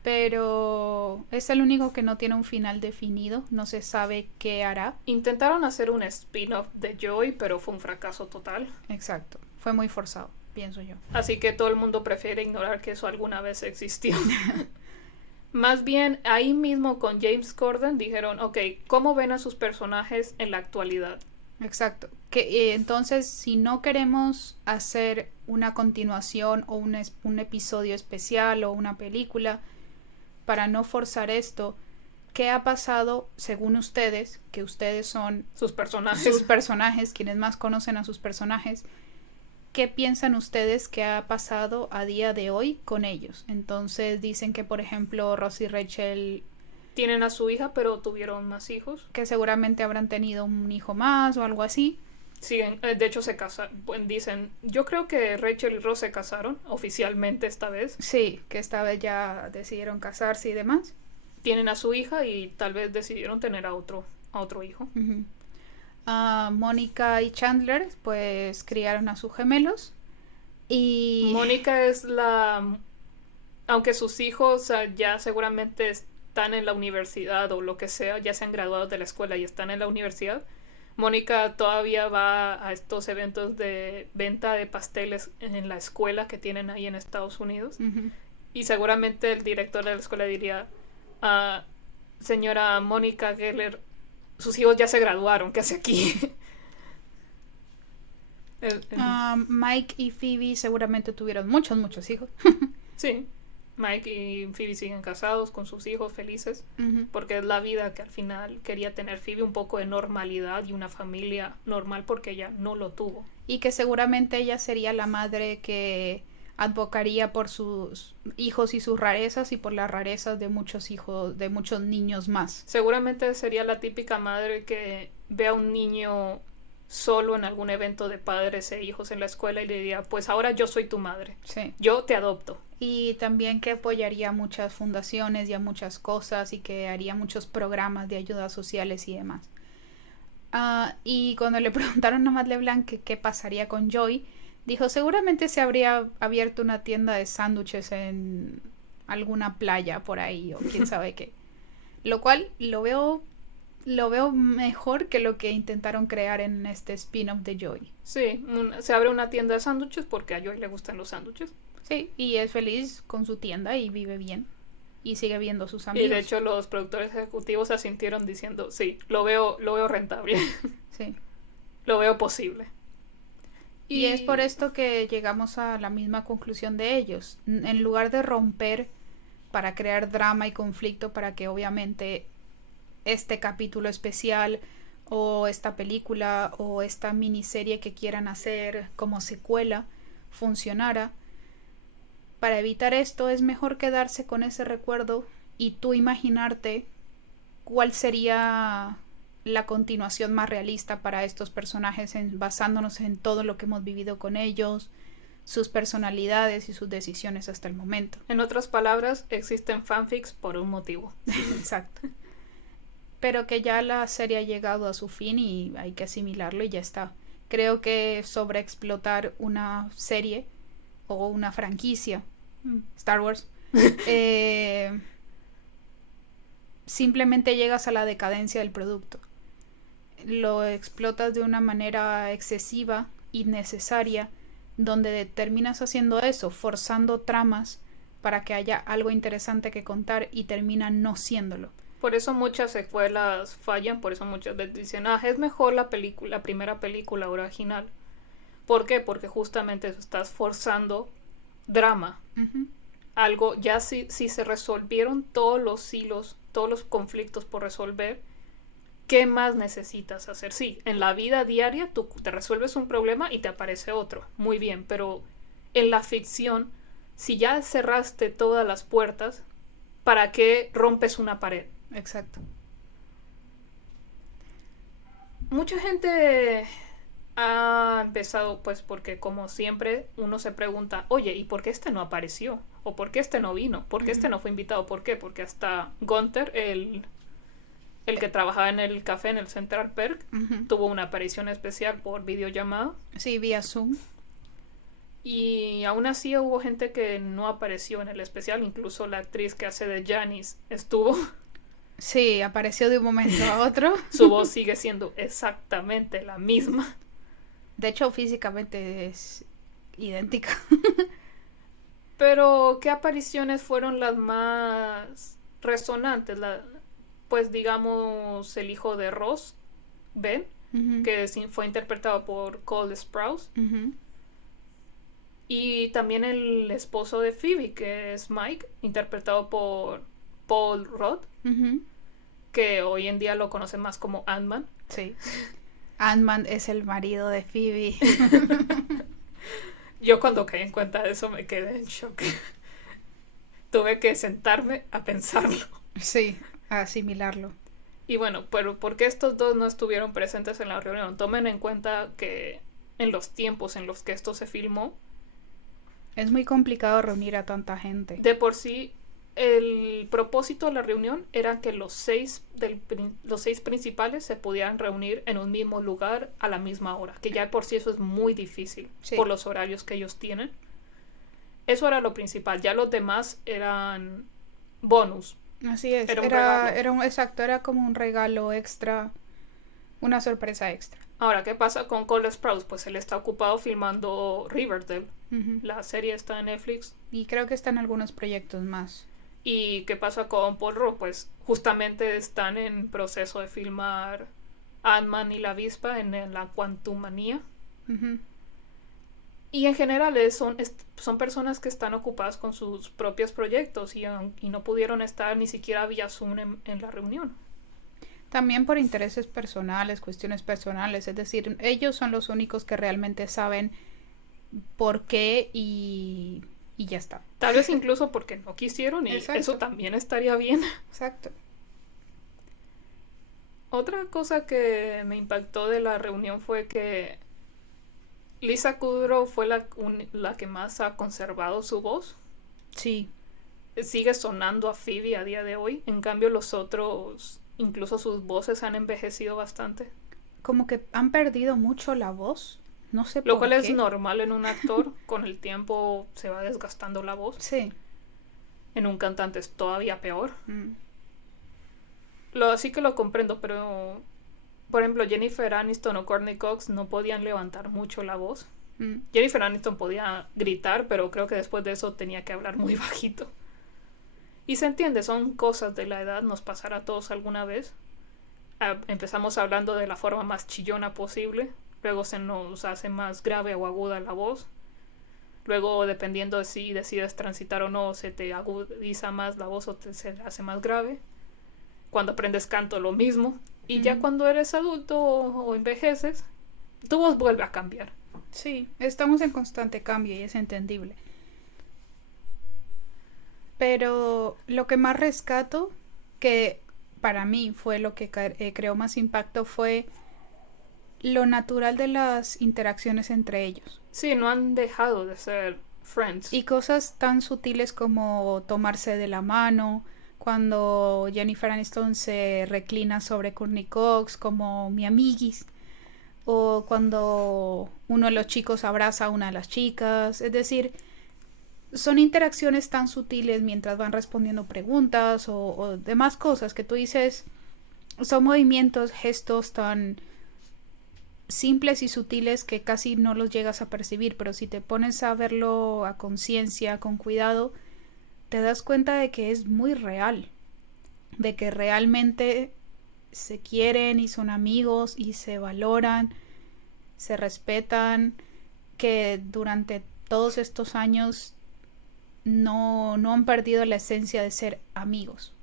Pero es el único que no tiene un final definido. No se sabe qué hará. Intentaron hacer un spin-off de Joey, pero fue un fracaso total. Exacto. Fue muy forzado, pienso yo. Así que todo el mundo prefiere ignorar que eso alguna vez existió. Más bien, ahí mismo con James Corden dijeron, ok, ¿cómo ven a sus personajes en la actualidad? Exacto. Entonces, si no queremos hacer una continuación o un episodio especial o una película, para no forzar esto, ¿qué ha pasado según ustedes, que ustedes son sus personajes, quienes más conocen a sus personajes? ¿Qué piensan ustedes que ha pasado a día de hoy con ellos? Entonces dicen que, por ejemplo, Ross y Rachel tienen a su hija, pero tuvieron más hijos. Que seguramente habrán tenido un hijo más o algo así. Sí, de hecho se casaron. Dicen, yo creo que Rachel y Ross se casaron oficialmente esta vez. Sí, que esta vez ya decidieron casarse y demás. Tienen a su hija y tal vez decidieron tener a otro hijo. Uh-huh. Mónica y Chandler pues criaron a sus gemelos. Y Mónica es aunque sus hijos ya seguramente están en la universidad o lo que sea, ya se han graduado de la escuela y están en la universidad, Mónica todavía va a estos eventos de venta de pasteles en la escuela que tienen ahí en Estados Unidos. Ujú. Y seguramente el director de la escuela diría, señora Mónica Geller, sus hijos ya se graduaron, ¿qué hace aquí? Mike y Phoebe seguramente tuvieron muchos hijos. Sí, Mike y Phoebe siguen casados con sus hijos felices, Ujú. porque es la vida que al final quería tener Phoebe, un poco de normalidad y una familia normal, porque ella no lo tuvo. Y que seguramente ella sería la madre que advocaría por sus hijos y sus rarezas y por las rarezas de muchos hijos, de muchos niños más. Seguramente sería la típica madre que ve a un niño solo en algún evento de padres e hijos en la escuela y le diría, pues ahora yo soy tu madre, Sí. yo te adopto. Y también que apoyaría muchas fundaciones y a muchas cosas y que haría muchos programas de ayudas sociales y demás. Y cuando le preguntaron a Matt LeBlanc que qué pasaría con Joy, dijo seguramente se habría abierto una tienda de sándwiches en alguna playa por ahí o quién sabe qué. Lo cual lo veo mejor que lo que intentaron crear en este spin-off de Joy. Sí, se abre una tienda de sándwiches porque a Joy le gustan los sándwiches. Sí, y es feliz con su tienda y vive bien. Y sigue viendo a sus amigos. Y de hecho los productores ejecutivos se asintieron diciendo, sí, lo veo rentable. Sí. Lo veo posible. Y es por esto que llegamos a la misma conclusión de ellos. En lugar de romper para crear drama y conflicto para que obviamente este capítulo especial o esta película o esta miniserie que quieran hacer como secuela funcionara, para evitar esto es mejor quedarse con ese recuerdo y tú imaginarte cuál sería la continuación más realista para estos personajes basándonos en todo lo que hemos vivido con ellos, sus personalidades y sus decisiones hasta el momento. En otras palabras, existen fanfics por un motivo. Exacto. Pero que ya la serie ha llegado a su fin y hay que asimilarlo y ya está. Creo que sobreexplotar una serie o una franquicia, Star Wars, simplemente llegas a la decadencia del producto. Lo explotas de una manera excesiva, innecesaria, donde terminas haciendo eso, forzando tramas para que haya algo interesante que contar y termina no siéndolo. Por eso muchas secuelas fallan, por eso muchas veces dicen, es mejor la primera película original. ¿Por qué? Porque justamente estás forzando drama. Uh-huh. Algo, ya si se resolvieron todos los hilos, todos los conflictos por resolver, ¿qué más necesitas hacer? Sí, en la vida diaria tú te resuelves un problema y te aparece otro. Muy bien, pero en la ficción, si ya cerraste todas las puertas, ¿para qué rompes una pared? Exacto. Mucha gente ha empezado, pues, porque como siempre uno se pregunta, oye, ¿y por qué este no apareció? ¿O por qué este no vino? ¿Por qué este no fue invitado? ¿Por qué? Porque hasta Gunther, el que trabajaba en el café en el Central Perk, tuvo una aparición especial por videollamada. Sí, vía Zoom. Y aún así hubo gente que no apareció en el especial, incluso la actriz que hace de Janice estuvo. Sí, apareció de un momento a otro. Su voz sigue siendo exactamente la misma. De hecho, físicamente es idéntica. Pero, ¿qué apariciones fueron las más resonantes? Pues digamos el hijo de Ross, Ben, que fue interpretado por Cole Sprouse. Y también el esposo de Phoebe, que es Mike, interpretado por Paul Rudd, que hoy en día lo conocen más como Ant-Man. Sí. Ant-Man es el marido de Phoebe. Yo cuando caí en cuenta de eso me quedé en shock. Tuve que sentarme a pensarlo. Sí, a asimilarlo. Y bueno, pero ¿por qué estos dos no estuvieron presentes en la reunión? Tomen en cuenta que en los tiempos en los que esto se filmó, es muy complicado reunir a tanta gente. De por sí, el propósito de la reunión era que los seis principales se pudieran reunir en un mismo lugar a la misma hora, que ya de por sí eso es muy difícil, sí, por los horarios que ellos tienen. Eso era lo principal, ya los demás eran bonus, Así es, Era un regalo. exacto, era como un regalo extra, una sorpresa extra. Ahora, ¿qué pasa con Cole Sprouse? Pues él está ocupado filmando Riverdale. Ujú. La serie está en Netflix. Y creo que están algunos proyectos más. ¿Y qué pasa con Paul Rudd? Pues justamente están en proceso de filmar Ant-Man y la avispa en la Quantumania. Ujú. Y en general son personas que están ocupadas con sus propios proyectos y no pudieron estar ni siquiera vía Zoom en la reunión. También por intereses personales, cuestiones personales, es decir, ellos son los únicos que realmente saben por qué y ya está. Tal vez incluso porque no quisieron y Exacto. eso también estaría bien. Exacto. Otra cosa que me impactó de la reunión fue que Lisa Kudrow fue la que más ha conservado su voz. Sí. Sigue sonando a Phoebe a día de hoy. En cambio los otros, incluso sus voces han envejecido bastante. Como que han perdido mucho la voz. No sé Lo por cual qué. es normal en un actor. Con el tiempo se va desgastando la voz. Sí. En un cantante es todavía peor. Mm. Sí que lo comprendo, pero por ejemplo Jennifer Aniston o Courtney Cox no podían levantar mucho la voz. Mm. Jennifer Aniston podía gritar, pero creo que después de eso tenía que hablar muy bajito. Y se entiende, son cosas de la edad, nos pasará a todos alguna vez. Empezamos hablando de la forma más chillona posible, luego se nos hace más grave o aguda la voz. Luego, dependiendo de si decides transitar o no, se te agudiza más la voz o se hace más grave. Cuando aprendes canto, lo mismo. Y ya cuando eres adulto o envejeces, tu voz vuelve a cambiar. Sí, estamos en constante cambio y es entendible. Pero lo que más rescato, que para mí fue lo que creó más impacto, fue lo natural de las interacciones entre ellos. Sí, no han dejado de ser friends. Y cosas tan sutiles como tomarse de la mano, cuando Jennifer Aniston se reclina sobre Courtney Cox como mi amiguis, o cuando uno de los chicos abraza a una de las chicas. Es decir, son interacciones tan sutiles mientras van respondiendo preguntas o demás cosas que tú dices, son movimientos, gestos tan simples y sutiles que casi no los llegas a percibir, pero si te pones a verlo a conciencia, con cuidado, te das cuenta de que es muy real, de que realmente se quieren y son amigos y se valoran, se respetan, que durante todos estos años no han perdido la esencia de ser amigos.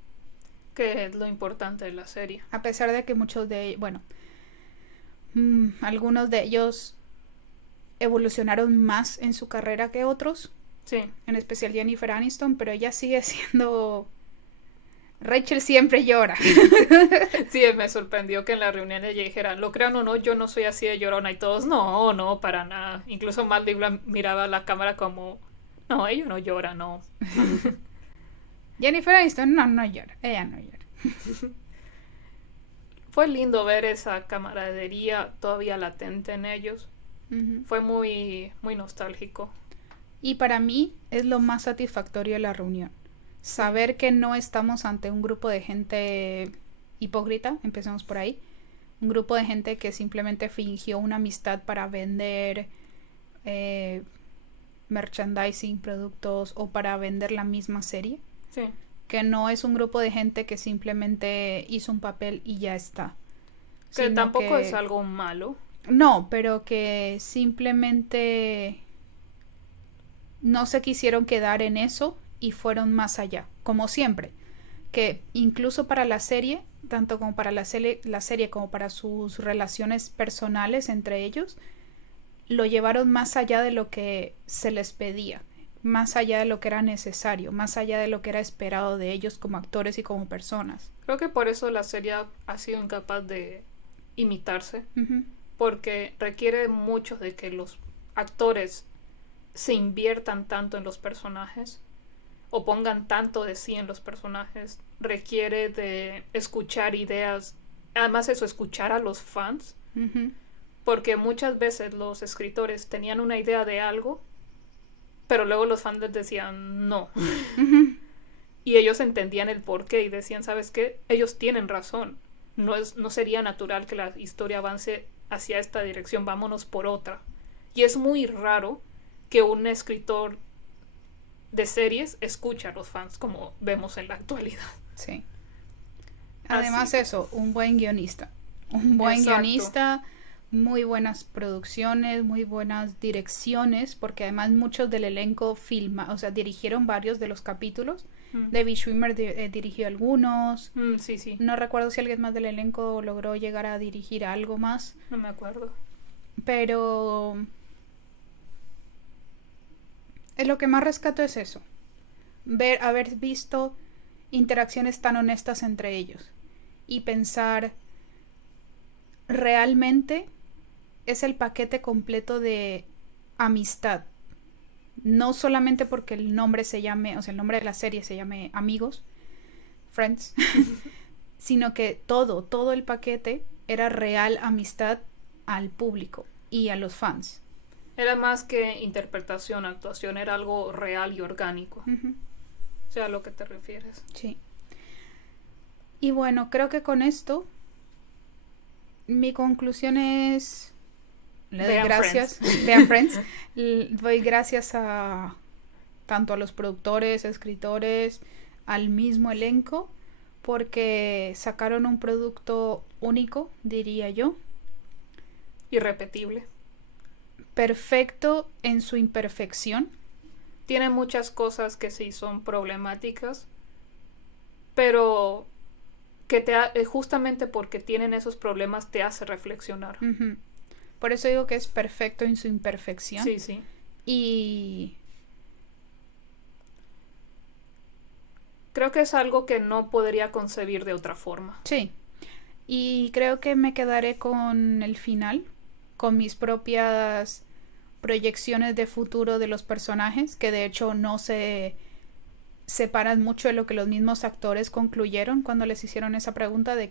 Que es lo importante de la serie. A pesar de que muchos de ellos, bueno, algunos de ellos evolucionaron más en su carrera que otros. Sí. En especial Jennifer Aniston, pero ella sigue siendo... Rachel siempre llora. Sí, me sorprendió que en la reunión ella dijera, lo crean o no, yo no soy así de llorona, y todos, no, para nada. Incluso Maldiv miraba a la cámara como, no, ella no llora, no. Jennifer Aniston no llora, ella no llora. Fue lindo ver esa camaradería todavía latente en ellos. Fue muy, muy nostálgico. Y para mí es lo más satisfactorio de la reunión. Saber que no estamos ante un grupo de gente hipócrita, empecemos por ahí. Un grupo de gente que simplemente fingió una amistad para vender merchandising, productos o para vender la misma serie. Sí. Que no es un grupo de gente que simplemente hizo un papel y ya está. Que tampoco es algo malo. No, pero que simplemente no se quisieron quedar en eso y fueron más allá, como siempre. Que incluso para la serie, tanto como para la serie como para sus relaciones personales entre ellos, lo llevaron más allá de lo que se les pedía, más allá de lo que era necesario, más allá de lo que era esperado de ellos como actores y como personas. Creo que por eso la serie ha sido incapaz de imitarse, porque requiere mucho de que los actores se inviertan tanto en los personajes o pongan tanto de sí en los personajes. Requiere de escuchar ideas, además eso, escuchar a los fans, porque muchas veces los escritores tenían una idea de algo, pero luego los fans les decían no. Y ellos entendían el porqué y decían, ¿sabes qué? Ellos tienen razón. No sería natural que la historia avance hacia esta dirección, vámonos por otra. Y es muy raro que un escritor de series escuche a los fans, como vemos en la actualidad. Sí. Además Así. eso, un buen guionista. Un buen Exacto. guionista, muy buenas producciones, muy buenas direcciones, porque además muchos del elenco dirigieron varios de los capítulos. David Schwimmer dirigió algunos. Sí. No recuerdo si alguien más del elenco logró llegar a dirigir algo más. No me acuerdo. Pero lo que más rescato es eso. Haber visto interacciones tan honestas entre ellos. Y pensar, realmente es el paquete completo de amistad. No solamente porque el nombre se llame, o sea, el nombre de la serie se llame Amigos, Friends, sino que todo el paquete era real amistad al público y a los fans. Era más que interpretación, actuación, era algo real y orgánico. O sea, a lo que te refieres. Sí. Y bueno, creo que con esto mi conclusión es... Le doy gracias. Vean Friends. Doy gracias a tanto a los productores, escritores, al mismo elenco, porque sacaron un producto único, diría yo. Irrepetible. Perfecto en su imperfección. Tiene muchas cosas que sí son problemáticas, pero que justamente porque tienen esos problemas te hace reflexionar. Uh-huh. Por eso digo que es perfecto en su imperfección. Sí. Y creo que es algo que no podría concebir de otra forma. Sí. Y creo que me quedaré con el final, con mis propias proyecciones de futuro de los personajes, que de hecho no se separan mucho de lo que los mismos actores concluyeron cuando les hicieron esa pregunta de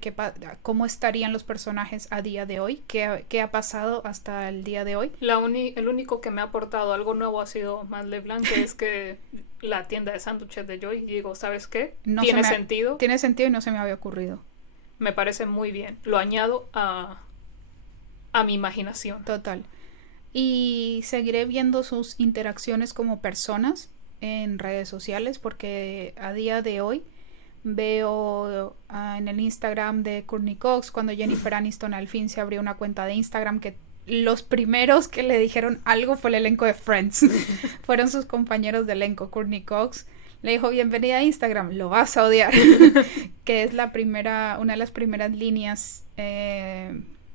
cómo estarían los personajes a día de hoy, qué ha pasado hasta el día de hoy. El único que me ha aportado algo nuevo ha sido Matt LeBlanc, que es que la tienda de sándwiches de Joy, y digo, ¿sabes qué? Tiene sentido. Tiene sentido y no se me había ocurrido. Me parece muy bien. Lo añado a mi imaginación. Total. Y seguiré viendo sus interacciones como personas en redes sociales, porque a día de hoy veo en el Instagram de Courtney Cox, cuando Jennifer Aniston al fin se abrió una cuenta de Instagram, que los primeros que le dijeron algo fue el elenco de Friends. Fueron sus compañeros de elenco. Courtney Cox le dijo, bienvenida a Instagram, lo vas a odiar. Que es una de las primeras líneas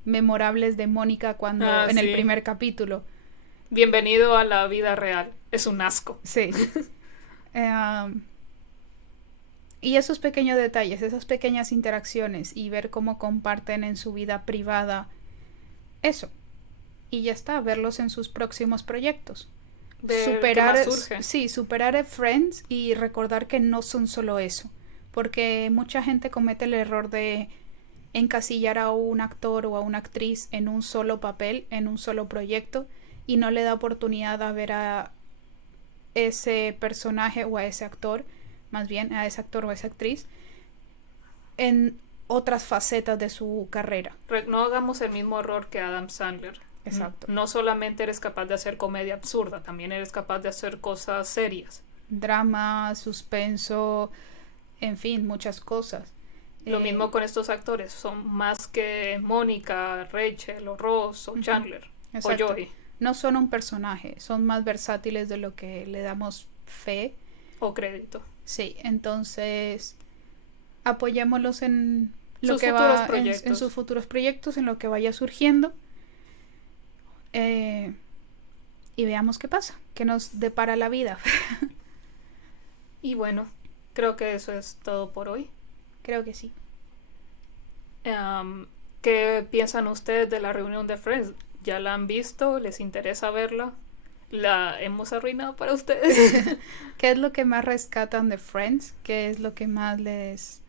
memorables de Mónica cuando en el primer capítulo. Bienvenido a la vida real. Es un asco. Sí. Y esos pequeños detalles, esas pequeñas interacciones y ver cómo comparten en su vida privada eso. Y ya está, verlos en sus próximos proyectos. Superar Friends y recordar que no son solo eso. Porque mucha gente comete el error de encasillar a un actor o a una actriz en un solo papel, en un solo proyecto, y no le da oportunidad a ver a ese personaje o a ese actor, más bien a ese actor o a esa actriz, en otras facetas de su carrera. No hagamos el mismo error que Adam Sandler. Exacto. No solamente eres capaz de hacer comedia absurda, también eres capaz de hacer cosas serias. Drama, suspenso, en fin, muchas cosas. Lo mismo con estos actores, son más que Mónica, Rachel o Ross o Chandler o Joey. No son un personaje, son más versátiles de lo que le damos fe o crédito. Sí, entonces apoyémoslos en lo sus que futuros va proyectos. En sus futuros proyectos, en lo que vaya surgiendo, y veamos qué pasa, qué nos depara la vida. Y bueno, creo que eso es todo por hoy. Creo que sí. ¿Qué piensan ustedes de la reunión de Friends? ¿Ya la han visto? ¿Les interesa verla? ¿La hemos arruinado para ustedes? ¿Qué es lo que más rescatan de Friends? ¿Qué es lo que más les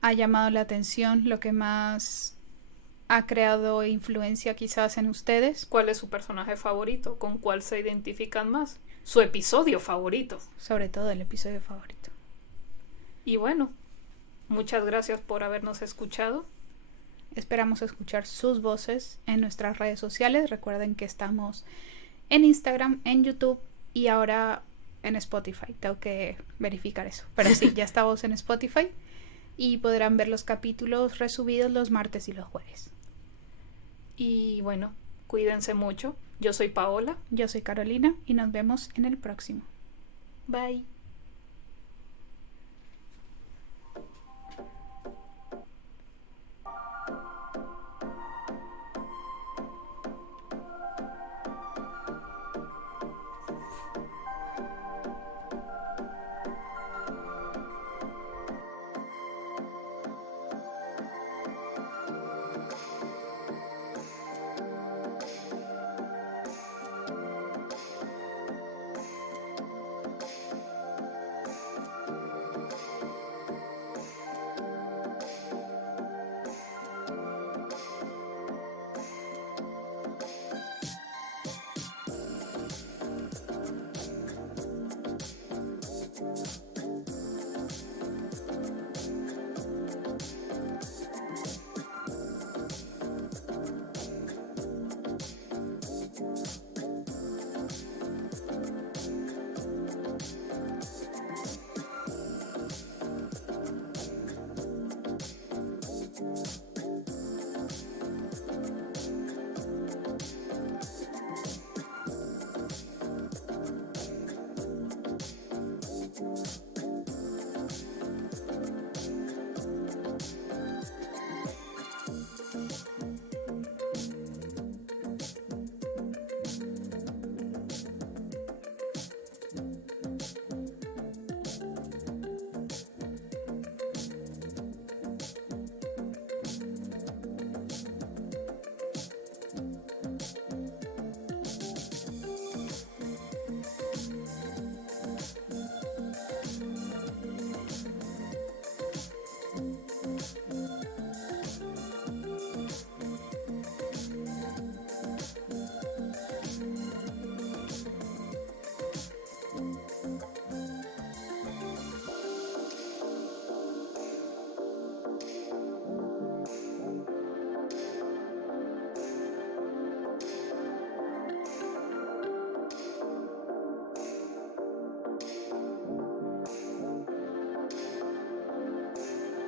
ha llamado la atención? ¿Lo que más ha creado influencia quizás en ustedes? ¿Cuál es su personaje favorito? ¿Con cuál se identifican más? ¿Su episodio favorito? Sobre todo el episodio favorito. Y bueno, muchas gracias por habernos escuchado. Esperamos escuchar sus voces en nuestras redes sociales. Recuerden que estamos en Instagram, en YouTube y ahora en Spotify. Tengo que verificar eso. Pero sí, ya estamos en Spotify y podrán ver los capítulos resubidos los martes y los jueves. Y bueno, cuídense mucho. Yo soy Paola. Yo soy Carolina y nos vemos en el próximo. Bye.